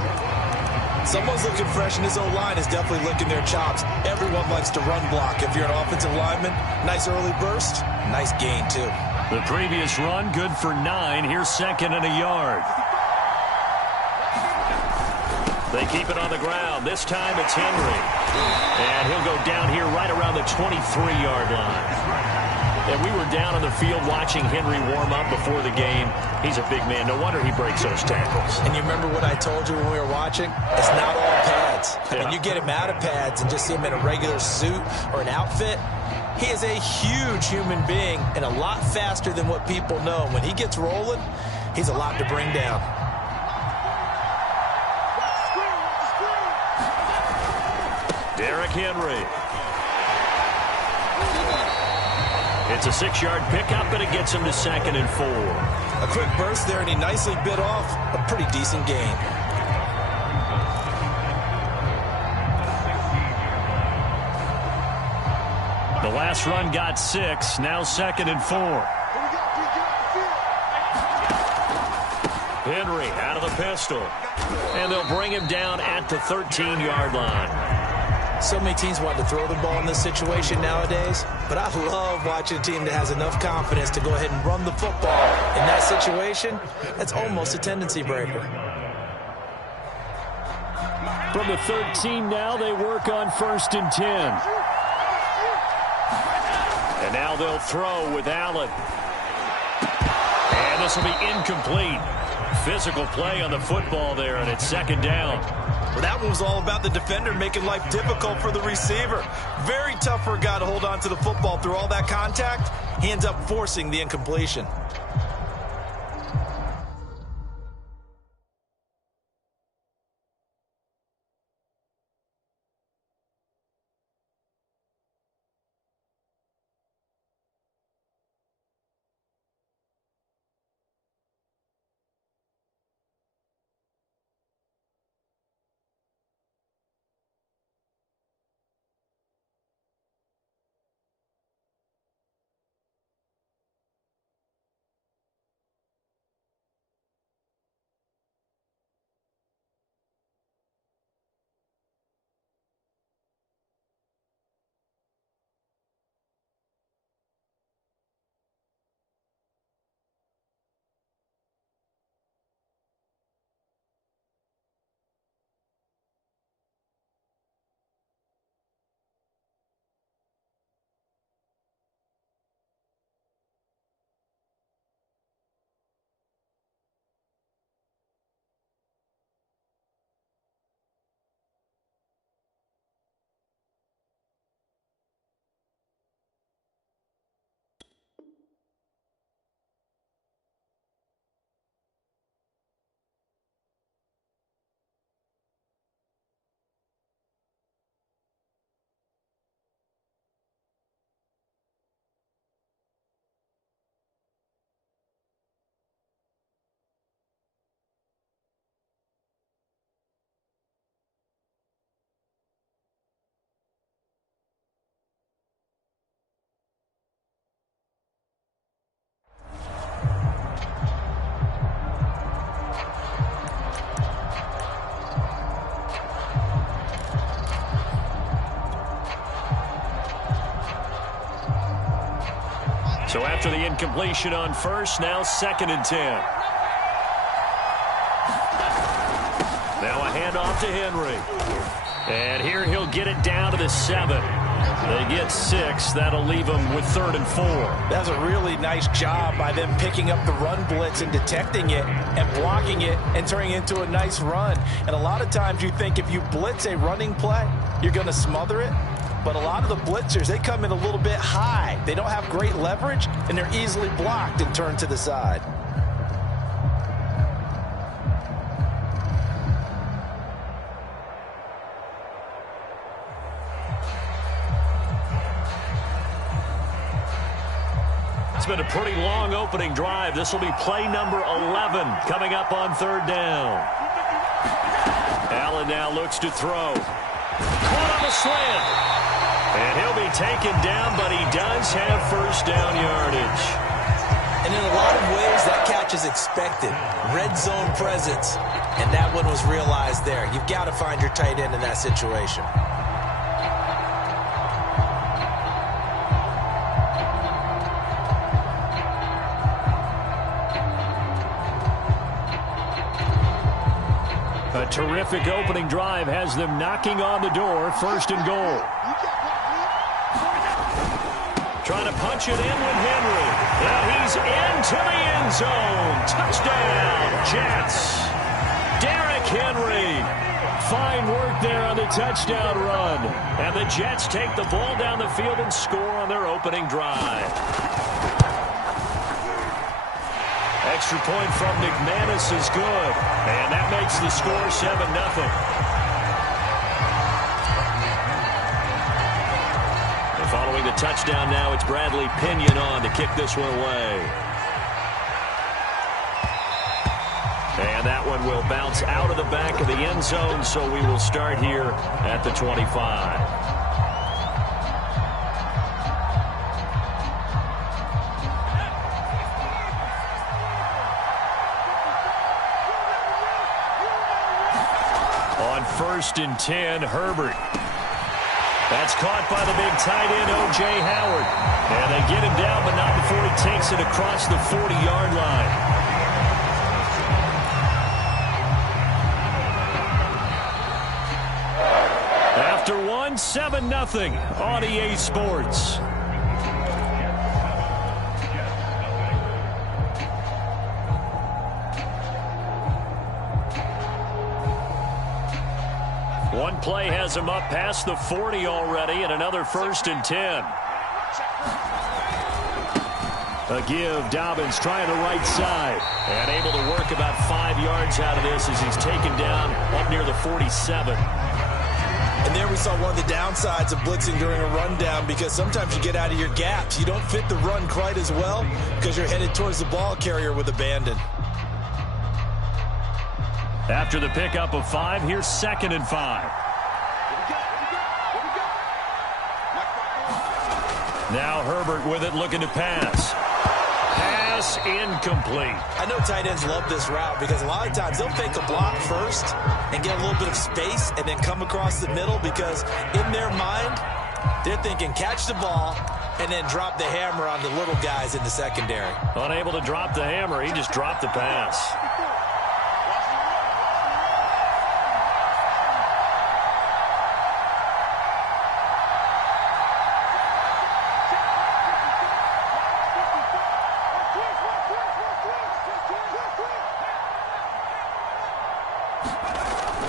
Someone's looking fresh, and his O-line is definitely licking their chops. Everyone likes to run block. If you're an offensive lineman, nice early burst, nice gain, too. The previous run, good for 9. Here's second and a yard. They keep it on the ground. This time it's Henry. And he'll go down here right around the 23-yard line. And we were down on the field watching Henry warm up before the game. He's a big man. No wonder he breaks those tackles. And you remember what I told you when we were watching? It's not all pads. I mean, you get him out of pads and just see him in a regular suit or an outfit. He is a huge human being and a lot faster than what people know. When he gets rolling, he's a lot to bring down. Derrick Henry. It's a 6-yard pickup, but it gets him to second and 4. A quick burst there, and he nicely bit off a pretty decent gain. The last run got 6, now second and 4. Henry out of the pistol. And they'll bring him down at the 13-yard line. So many teams want to throw the ball in this situation nowadays, but I love watching a team that has enough confidence to go ahead and run the football. In that situation, that's almost a tendency breaker. From the 13 now, they work on first and 10. And now they'll throw with Allen. And this will be incomplete. Physical play on the football there, and it's second down. Well, that one was all about the defender making life difficult for the receiver. Very tough for a guy to hold on to the football through all that contact. He ends up forcing the incompletion. after the incompletion on first. Now 2nd and 10. Now a handoff to Henry. And here he'll get it down to the 7. They get 6. That'll leave them with 3rd and 4. That's a really nice job by them picking up the run blitz and detecting it and blocking it and turning it into a nice run. And a lot of times you think if you blitz a running play, you're going to smother it. But a lot of the blitzers, they come in a little bit high. They don't have great leverage, and they're easily blocked and turned to the side. It's been a pretty long opening drive. This will be play number 11 coming up on 3rd down. Allen now looks to throw. Caught on the slant. And he'll be taken down, but he does have 1st down yardage. And in a lot of ways, that catch is expected. Red zone presence. And that one was realized there. You've got to find your tight end in that situation. A terrific opening drive has them knocking on the door. 1st and goal. Trying to punch it in with Henry. And he's into the end zone. Touchdown, Jets. Derrick Henry. Fine work there on the touchdown run. And the Jets take the ball down the field and score on their opening drive. Extra point from McManus is good. And that makes the score 7-0. Following the touchdown now, it's Bradley Pinion on to kick this one away. And that one will bounce out of the back of the end zone, so we will start here at the 25. On 1st and 10, Herbert. That's caught by the big tight end, O.J. Howard. And they get him down, but not before he takes it across the 40-yard line. After 7-0 on EA Sports. One play has him up past the 40 already, and another 1st and 10. A give, Dobbins trying the right side, and able to work about 5 yards out of this as he's taken down up near the 47. And there we saw one of the downsides of blitzing during a rundown, because sometimes you get out of your gaps. You don't fit the run quite as well because you're headed towards the ball carrier with abandon. After the pickup of 5, here's 2nd and 5. Now Herbert with it, looking to pass. Pass incomplete. I know tight ends love this route because a lot of times they'll fake a block first and get a little bit of space and then come across the middle, because in their mind, they're thinking catch the ball and then drop the hammer on the little guys in the secondary. Unable to drop the hammer, he just dropped the pass.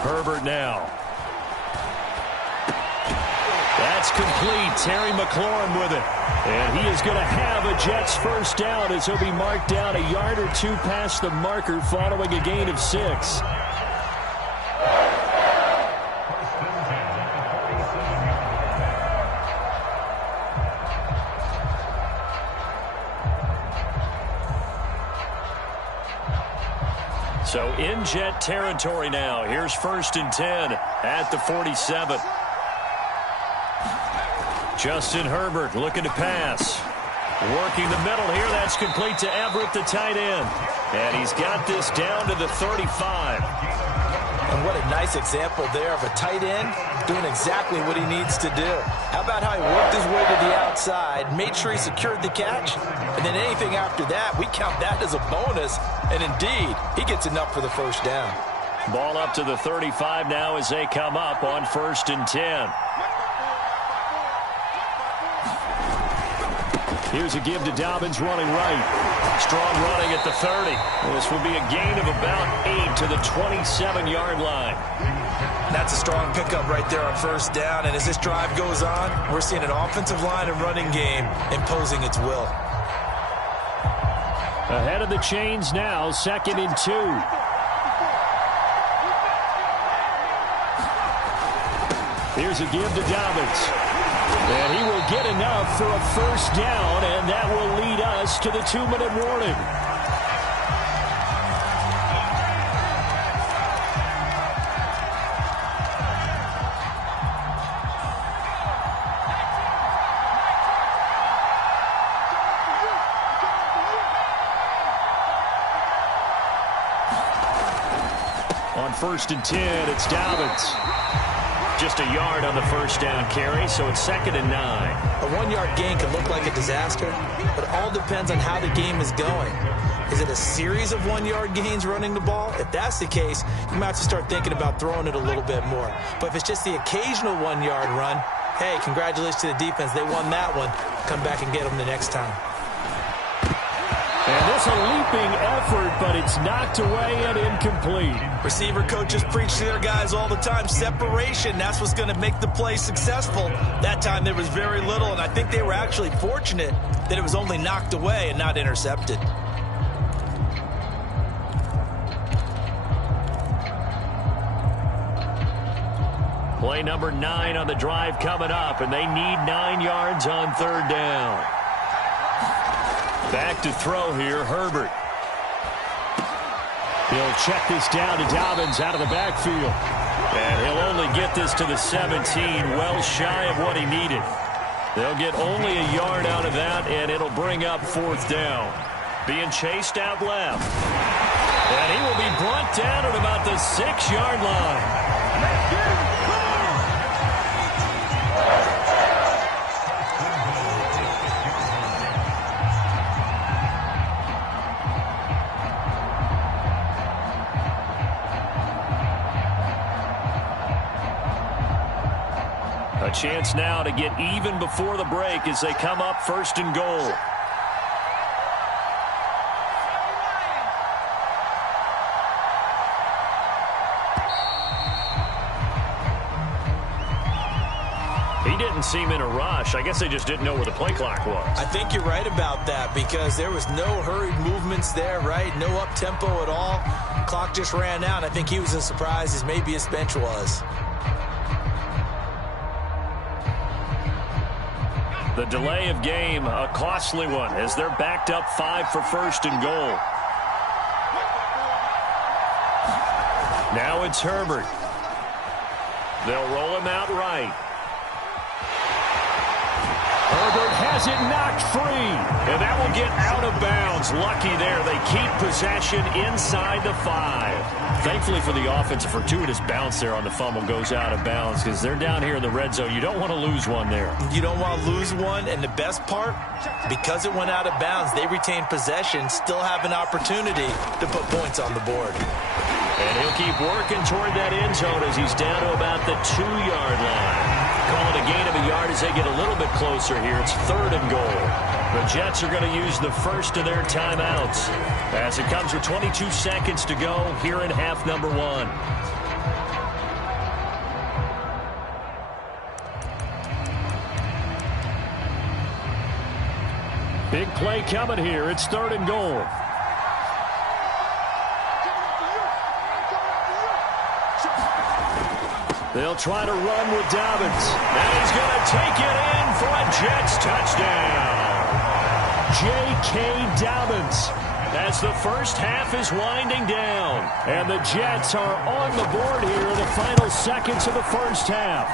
Herbert now. That's complete. Terry McLaurin with it. And he is going to have a Jets 1st down as he'll be marked down a yard or 2 past the marker following a gain of 6. So in Jet territory now. Here's 1st and 10 at the 47. Justin Herbert looking to pass. Working the middle here. That's complete to Everett, the tight end. And he's got this down to the 35. And what a nice example there of a tight end doing exactly what he needs to do. How about how he worked his way to the outside, made sure he secured the catch, and then anything after that, we count that as a bonus. And indeed, he gets enough for the first down. Ball up to the 35 now as they come up on 1st and 10. Here's a give to Dobbins running right. Strong running at the 30. This will be a gain of about 8 to the 27-yard line. That's a strong pickup right there on first down. And as this drive goes on, we're seeing an offensive line and running game imposing its will. Ahead of the chains now, 2nd and 2. Here's a give to Dobbins. And he will get enough for a first down, and that will lead us to the 2-minute warning. On 1st and 10, it's Dobbins. Just a yard on the first down carry, so it's 2nd and 9. A 1-yard gain can look like a disaster, but it all depends on how the game is going. Is it a series of 1-yard gains running the ball? If that's the case, you might have to start thinking about throwing it a little bit more. But if it's just the occasional 1-yard run, hey, congratulations to the defense. They won that one. Come back and get them the next time. And this a leaping effort, but it's knocked away and incomplete. Receiver coaches preach to their guys all the time. Separation, that's what's going to make the play successful. That time there was very little, and I think they were actually fortunate that it was only knocked away and not intercepted. Play number 9 on the drive coming up, and they need 9 yards on 3rd down. Back to throw here, Herbert. He'll check this down to Dobbins out of the backfield. And he'll only get this to the 17, well shy of what he needed. They'll get only a yard out of that, and it'll bring up 4th down. Being chased out left. And he will be brought down at about the 6-yard line. A chance now to get even before the break as they come up 1st and goal. He didn't seem in a rush. I guess they just didn't know where the play clock was. I think you're right about that because there was no hurried movements there, right? No up-tempo at all. Clock just ran out. I think he was as surprised as maybe his bench was. The delay of game, a costly one, as they're backed up 5 for 1st and goal. Now it's Herbert. They'll roll him out right. Herbert has it knocked free, and that will get out of bounds. Lucky there. They keep possession inside the 5. Thankfully for the offense, a fortuitous bounce there on the fumble goes out of bounds because they're down here in the red zone. You don't want to lose one there. You don't want to lose one, and the best part, because it went out of bounds, they retain possession, still have an opportunity to put points on the board. And he'll keep working toward that end zone as he's down to about the 2-yard line. Call it a gain of a yard as they get a little bit closer here. It's 3rd and goal. The Jets are going to use the first of their timeouts as it comes with 22 seconds to go here in half number 1. Big play coming here. It's 3rd and goal. They'll try to run with Dobbins. And he's going to take it in for a Jets touchdown. J.K. Dobbins as the first half is winding down. And the Jets are on the board here in the final seconds of the first half.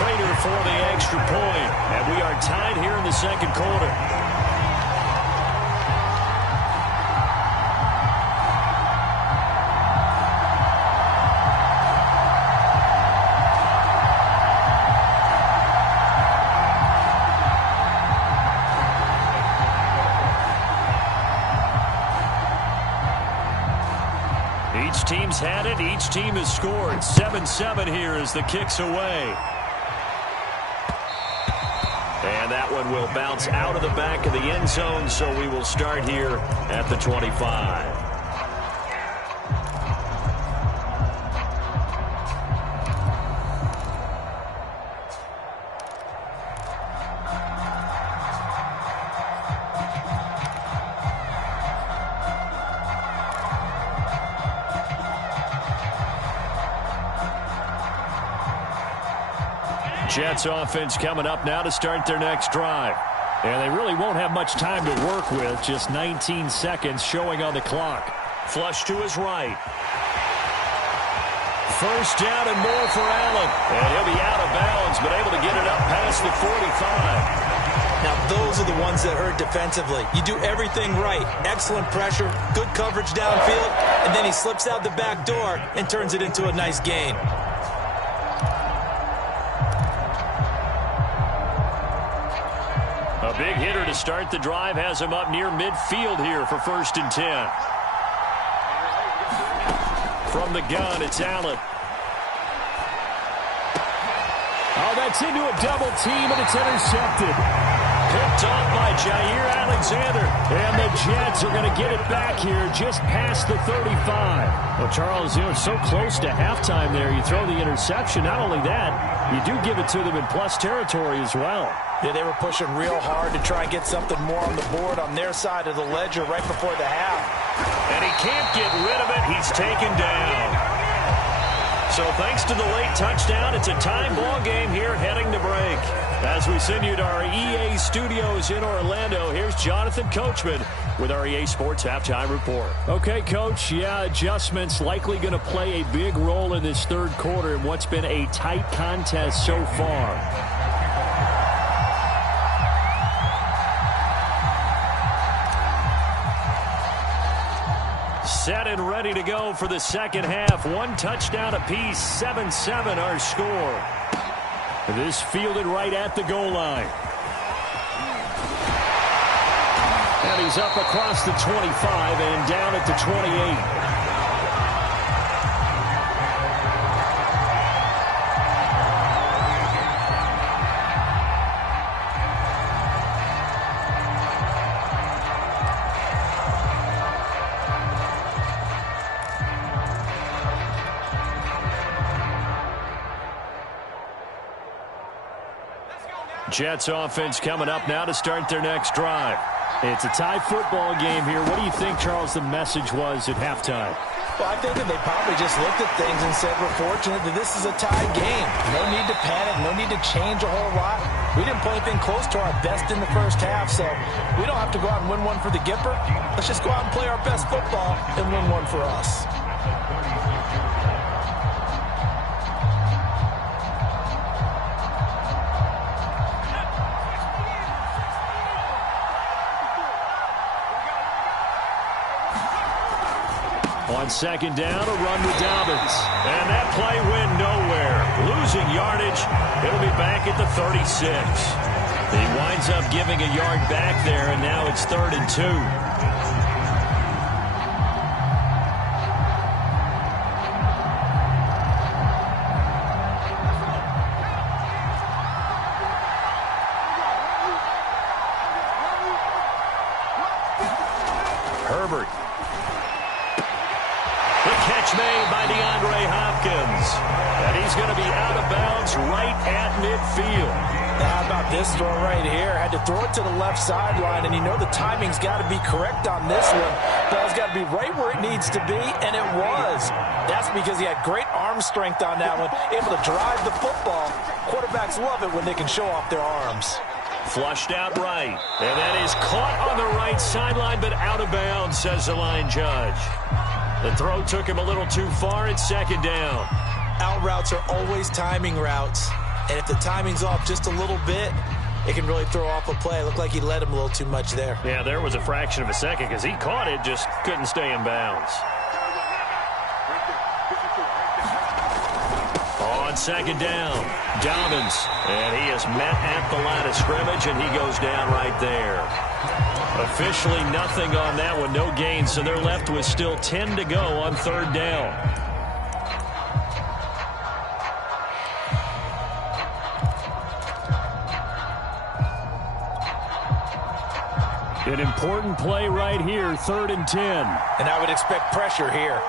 Prater for the extra point. And we are tied here in the 2nd quarter. Each team's had it. Each team has scored. 7-7 here as the kick's away. And that one will bounce out of the back of the end zone, so we will start here at the 25. Jets offense coming up now to start their next drive. And they really won't have much time to work with. Just 19 seconds showing on the clock. Flush to his right. First down and more for Allen. And he'll be out of bounds, but able to get it up past the 45. Now, those are the ones that hurt defensively. You do everything right. Excellent pressure, good coverage downfield, and then he slips out the back door and turns it into a nice gain. A big hitter to start the drive has him up near midfield here for 1st and 10. From the gun, it's Allen. Oh, that's into a double team, and it's intercepted. Picked off by Jair Alexander. And the Jets are going to get it back here just past the 35. Well, Charles, so close to halftime there. You throw the interception. Not only that, you do give it to them in plus territory as well. Yeah, they were pushing real hard to try and get something more on the board on their side of the ledger right before the half. And he can't get rid of it. He's taken down. So thanks to the late touchdown, it's a tie ball game here heading to break. As we send you to our EA studios in Orlando, here's Jonathan Coachman with our EA Sports Halftime Report. Okay, Coach, adjustments likely going to play a big role in this third quarter in what's been a tight contest so far. Set and ready to go for the second half. One touchdown apiece, 7-7 our score. This fielded right at the goal line. And he's up across the 25 and down at the 28. Jets offense coming up now to start their next drive. It's a tie football game here. What do you think, Charles, the message was at halftime? Well, I think that they probably just looked at things and said, we're fortunate that this is a tied game. No need to panic, no need to change a whole lot. We didn't play anything close to our best in the first half, so we don't have to go out and win one for the Gipper. Let's just go out and play our best football and win one for us. On second down, a run with Dobbins. And that play went nowhere. Losing yardage. It'll be back at the 36. He winds up giving a yard back there, and now it's 3rd and 2. This throw right here, had to throw it to the left sideline, and you know the timing's got to be correct on this one. Ball's got to be right where it needs to be, and it was. That's because he had great arm strength on that one, able to drive the football. Quarterbacks love it when they can show off their arms. Flushed out right, and that is caught on the right sideline, but out of bounds, says the line judge. The throw took him a little too far. It's second down. Out routes are always timing routes. And if the timing's off just a little bit, it can really throw off a play. It looked like he let him a little too much there. Yeah, there was a fraction of a second because he caught it, just couldn't stay in bounds. On second down, Dobbins. And he is met at the line of scrimmage, and he goes down right there. Officially nothing on that one, no gain, so they're left with still 10 to go on third down. An important play right here, 3rd and 10. And I would expect pressure here.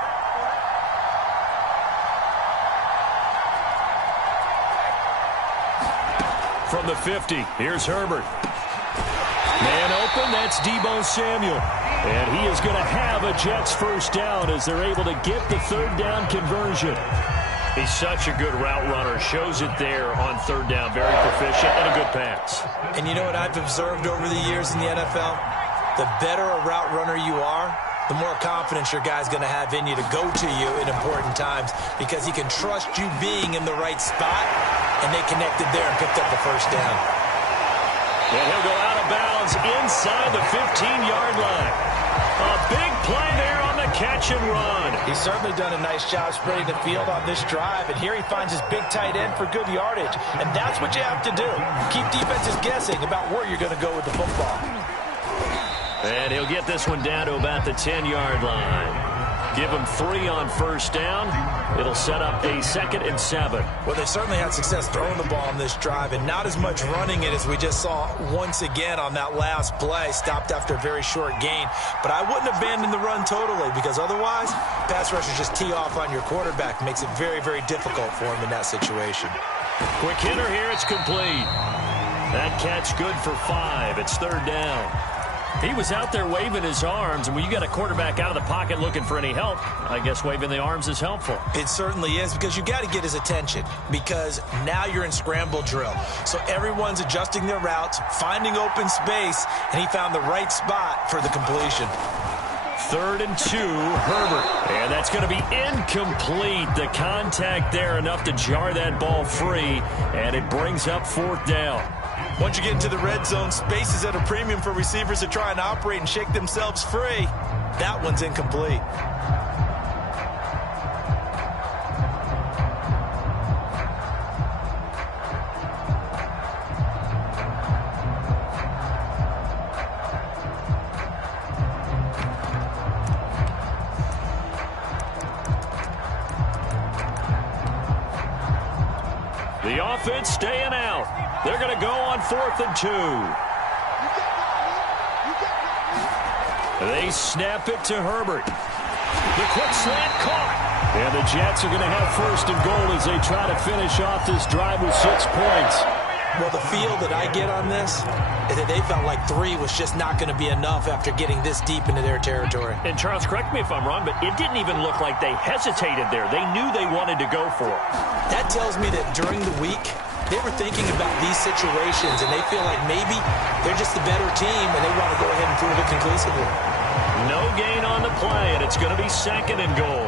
From the 50, here's Herbert. Man open, that's Deebo Samuel. And he is going to have a Jets first down as they're able to get the third down conversion. He's such a good route runner. Shows it there on third down. Very proficient and a good pass. And you know what I've observed over the years in the NFL? The better a route runner you are, the more confidence your guy's going to have in you to go to you in important times because he can trust you being in the right spot, and they connected there and picked up the first down. And he'll go out of bounds inside the 15-yard line. A big play there on the catch and run. He's certainly done a nice job spreading the field on this drive, and here he finds his big tight end for good yardage. And that's what you have to do. Keep defenses guessing about where you're going to go with the football. And he'll get this one down to about the 10-yard line. Give him 3 on first down. It'll set up a 2nd and 7. Well, they certainly had success throwing the ball on this drive and not as much running it as we just saw once again on that last play. Stopped after a very short gain. But I wouldn't abandon the run totally because otherwise, pass rushers just tee off on your quarterback. Makes it very, very difficult for him in that situation. Quick hitter here. It's complete. That catch good for 5. It's third down. He was out there waving his arms, and when you got a quarterback out of the pocket looking for any help, I guess waving the arms is helpful. It certainly is because you got to get his attention because now you're in scramble drill. So everyone's adjusting their routes, finding open space, and he found the right spot for the completion. 3rd and 2, Herbert. And that's going to be incomplete. The contact there enough to jar that ball free, and it brings up 4th down. Once you get into the red zone, space is at a premium for receivers to try and operate and shake themselves free. That one's incomplete. The offense staying out. They're going to go on 4th and 2. They snap it to Herbert. The quick slant caught. And the Jets are going to have 1st and goal as they try to finish off this drive with 6 points. Well, the feel that I get on this is that they felt like 3 was just not going to be enough after getting this deep into their territory. And Charles, correct me if I'm wrong, but it didn't even look like they hesitated there. They knew they wanted to go for it. That tells me that during the week, they were thinking about these situations, and they feel like maybe they're just the better team, and they want to go ahead and prove it conclusively. No gain on the play, and it's going to be 2nd and goal.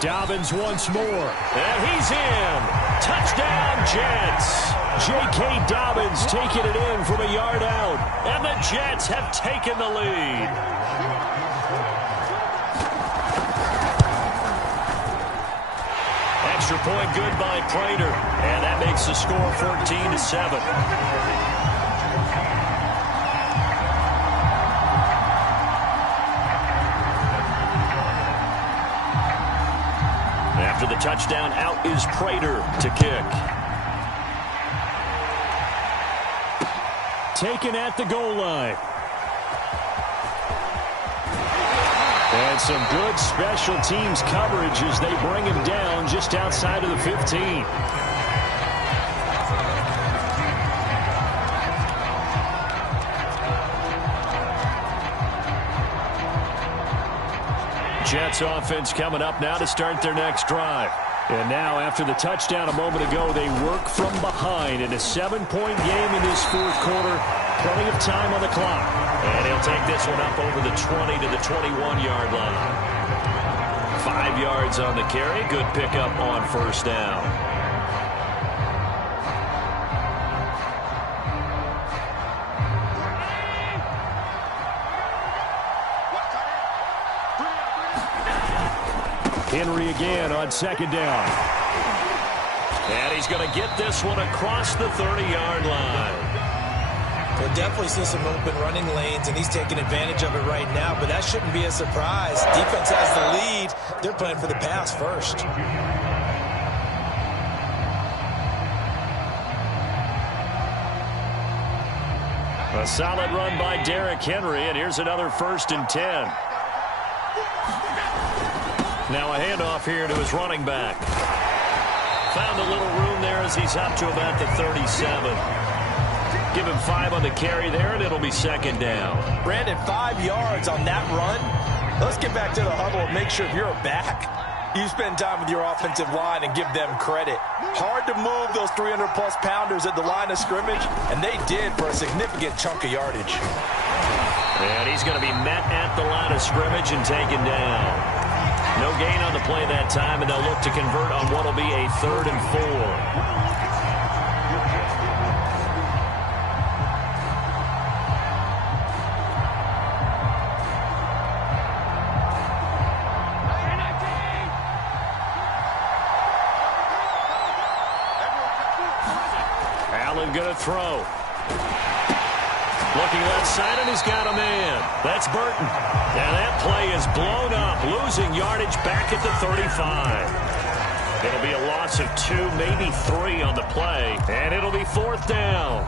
Dobbins once more, and he's in. Touchdown, Jets. J.K. Dobbins taking it in from a yard out, and the Jets have taken the lead. Extra point good by Prater, and that makes the score 14-7. After the touchdown, out is Prater to kick. Taken at the goal line. And some good special teams coverage as they bring him down just outside of the 15. Jets offense coming up now to start their next drive. And now, after the touchdown a moment ago, they work from behind in a 7-point game in this 4th quarter. Plenty of time on the clock. And he'll take this one up over the 20 to the 21-yard line. 5 5 yards on the carry. Good pickup on first down. Henry again on second down. And he's going to get this one across the 30-yard line. We'll definitely see some open running lanes, and he's taking advantage of it right now, but that shouldn't be a surprise. Defense has the lead. They're playing for the pass first. A solid run by Derrick Henry, and here's another 1st and 10. Now a handoff here to his running back. Found a little room there as he's up to about the 37. Give him 5 on the carry there, and it'll be 2nd down. Brandon, 5 yards on that run. Let's get back to the huddle and make sure if you're a back, you spend time with your offensive line and give them credit. Hard to move those 300-plus pounders at the line of scrimmage, and they did for a significant chunk of yardage. And he's going to be met at the line of scrimmage and taken down. No gain on the play that time, and they'll look to convert on what will be a 3rd and 4. Going to throw. Looking left side, and he's got a man. That's Burton. And that play is blown up, losing yardage back at the 35. It'll be a loss of 2, maybe 3 on the play, and it'll be 4th down.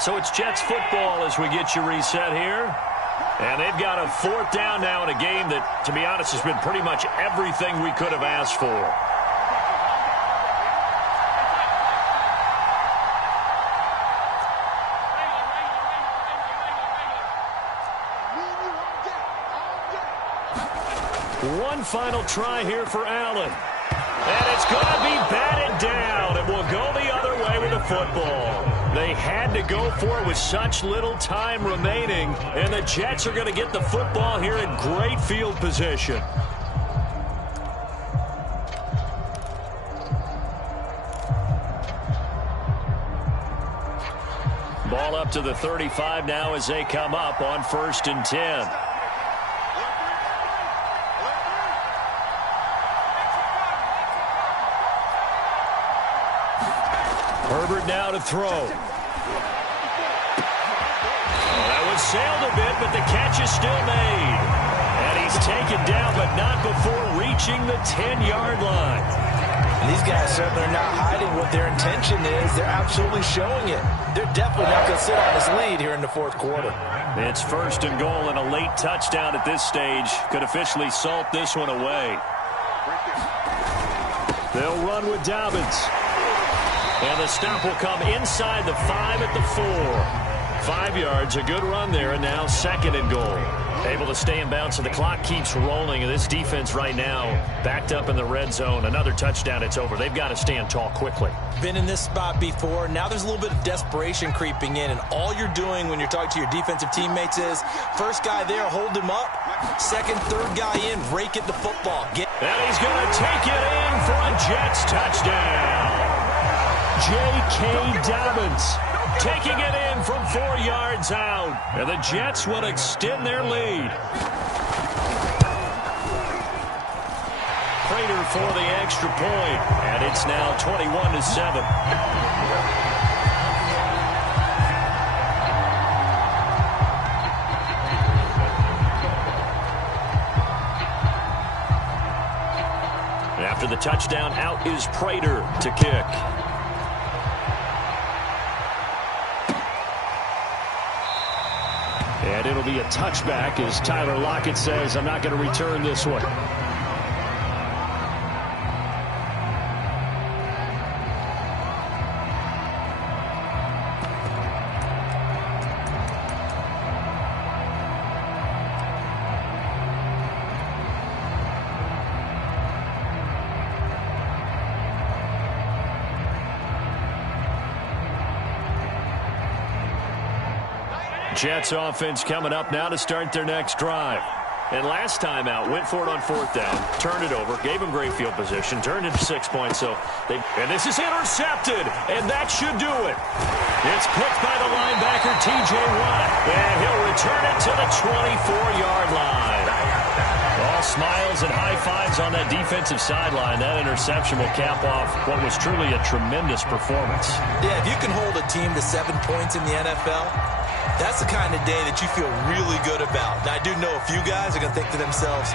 So it's Jets football as we get you reset here. And they've got a 4th down now in a game that, to be honest, has been pretty much everything we could have asked for. One final try here for Allen. And it's going to be batted down. It will go the other way with the football. They had to go for it with such little time remaining, and the Jets are going to get the football here in great field position. Ball up to the 35 now as they come up on 1st and 10. Herbert now to throw. That one sailed a bit, but the catch is still made. And he's taken down, but not before reaching the 10-yard line. And these guys certainly are not hiding what their intention is. They're absolutely showing it. They're definitely not going to sit on this lead here in the 4th quarter. It's 1st and goal, and a late touchdown at this stage could officially salt this one away. They'll run with Dobbins. And the stop will come inside the 5 at the 4. 5 yards, a good run there, and now 2nd and goal. Able to stay in bounds, so the clock keeps rolling, and this defense right now backed up in the red zone. Another touchdown, it's over. They've got to stand tall quickly. Been in this spot before. Now there's a little bit of desperation creeping in, and all you're doing when you're talking to your defensive teammates is, first guy there, hold him up. Second, third guy in, rake at the football. And he's going to take it in for a Jets touchdown. J.K. Dobbins taking it in from 4 yards out. And the Jets will extend their lead. Prater for the extra point. And it's now 21-7. After the touchdown, out is Prater to kick. And it'll be a touchback as Tyler Lockett says, I'm not going to return this one. Jets offense coming up now to start their next drive. And last time out, went for it on 4th down, turned it over, gave him great field position, turned it to 6 points. And this is intercepted, and that should do it. It's picked by the linebacker, T.J. Watt, and he'll return it to the 24-yard line. All smiles and high fives on that defensive sideline. That interception will cap off what was truly a tremendous performance. Yeah, if you can hold a team to 7 points in the NFL, that's the kind of day that you feel really good about. Now, I do know a few guys are going to think to themselves,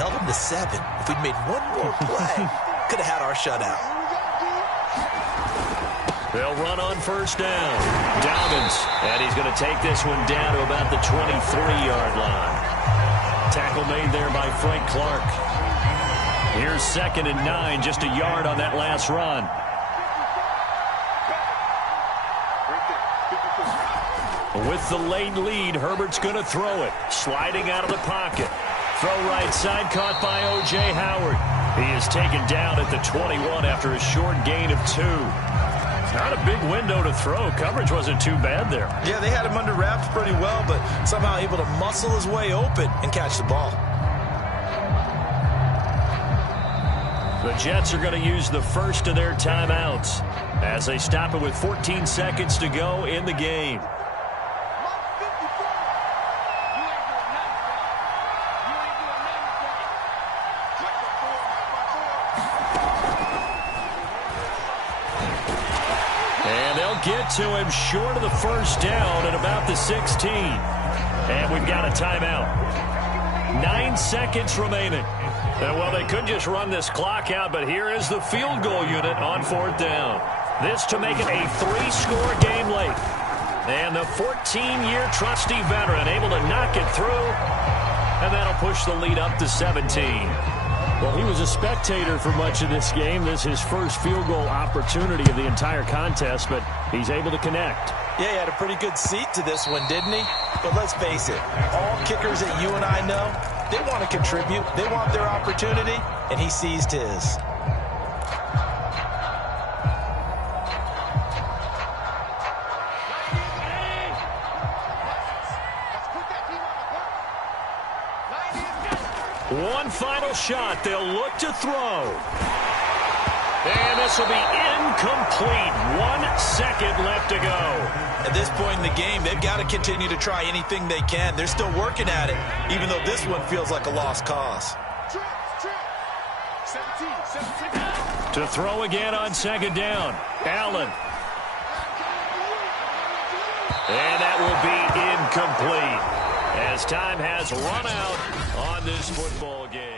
held them to 7. If we'd made one more play, could have had our shutout. They'll run on 1st down. Dobbins, and he's going to take this one down to about the 23-yard line. Tackle made there by Frank Clark. Here's 2nd and 9, just a yard on that last run. With the late lead, Herbert's going to throw it. Sliding out of the pocket. Throw right side, caught by O.J. Howard. He is taken down at the 21 after a short gain of 2. Not a big window to throw. Coverage wasn't too bad there. Yeah, they had him under wraps pretty well, but somehow able to muscle his way open and catch the ball. The Jets are going to use the first of their timeouts as they stop it with 14 seconds to go in the game. Get to him short of the 1st down at about the 16. And we've got a timeout. 9 seconds remaining. Well, they could just run this clock out, but here is the field goal unit on 4th down. This to make it a 3-score game late. And the 14-year trusty veteran able to knock it through. And that'll push the lead up to 17. Well, he was a spectator for much of this game. This is his first field goal opportunity of the entire contest, but he's able to connect. Yeah, he had a pretty good seat to this one, didn't he? But let's face it, all kickers that you and I know, they want to contribute. They want their opportunity, and he seized his. One final shot. They'll look to throw. And this will be incomplete. 1 second left to go. At this point in the game, they've got to continue to try anything they can. They're still working at it, even though this one feels like a lost cause. To throw again on 2nd down. Allen. And that will be incomplete as time has run out on this football game.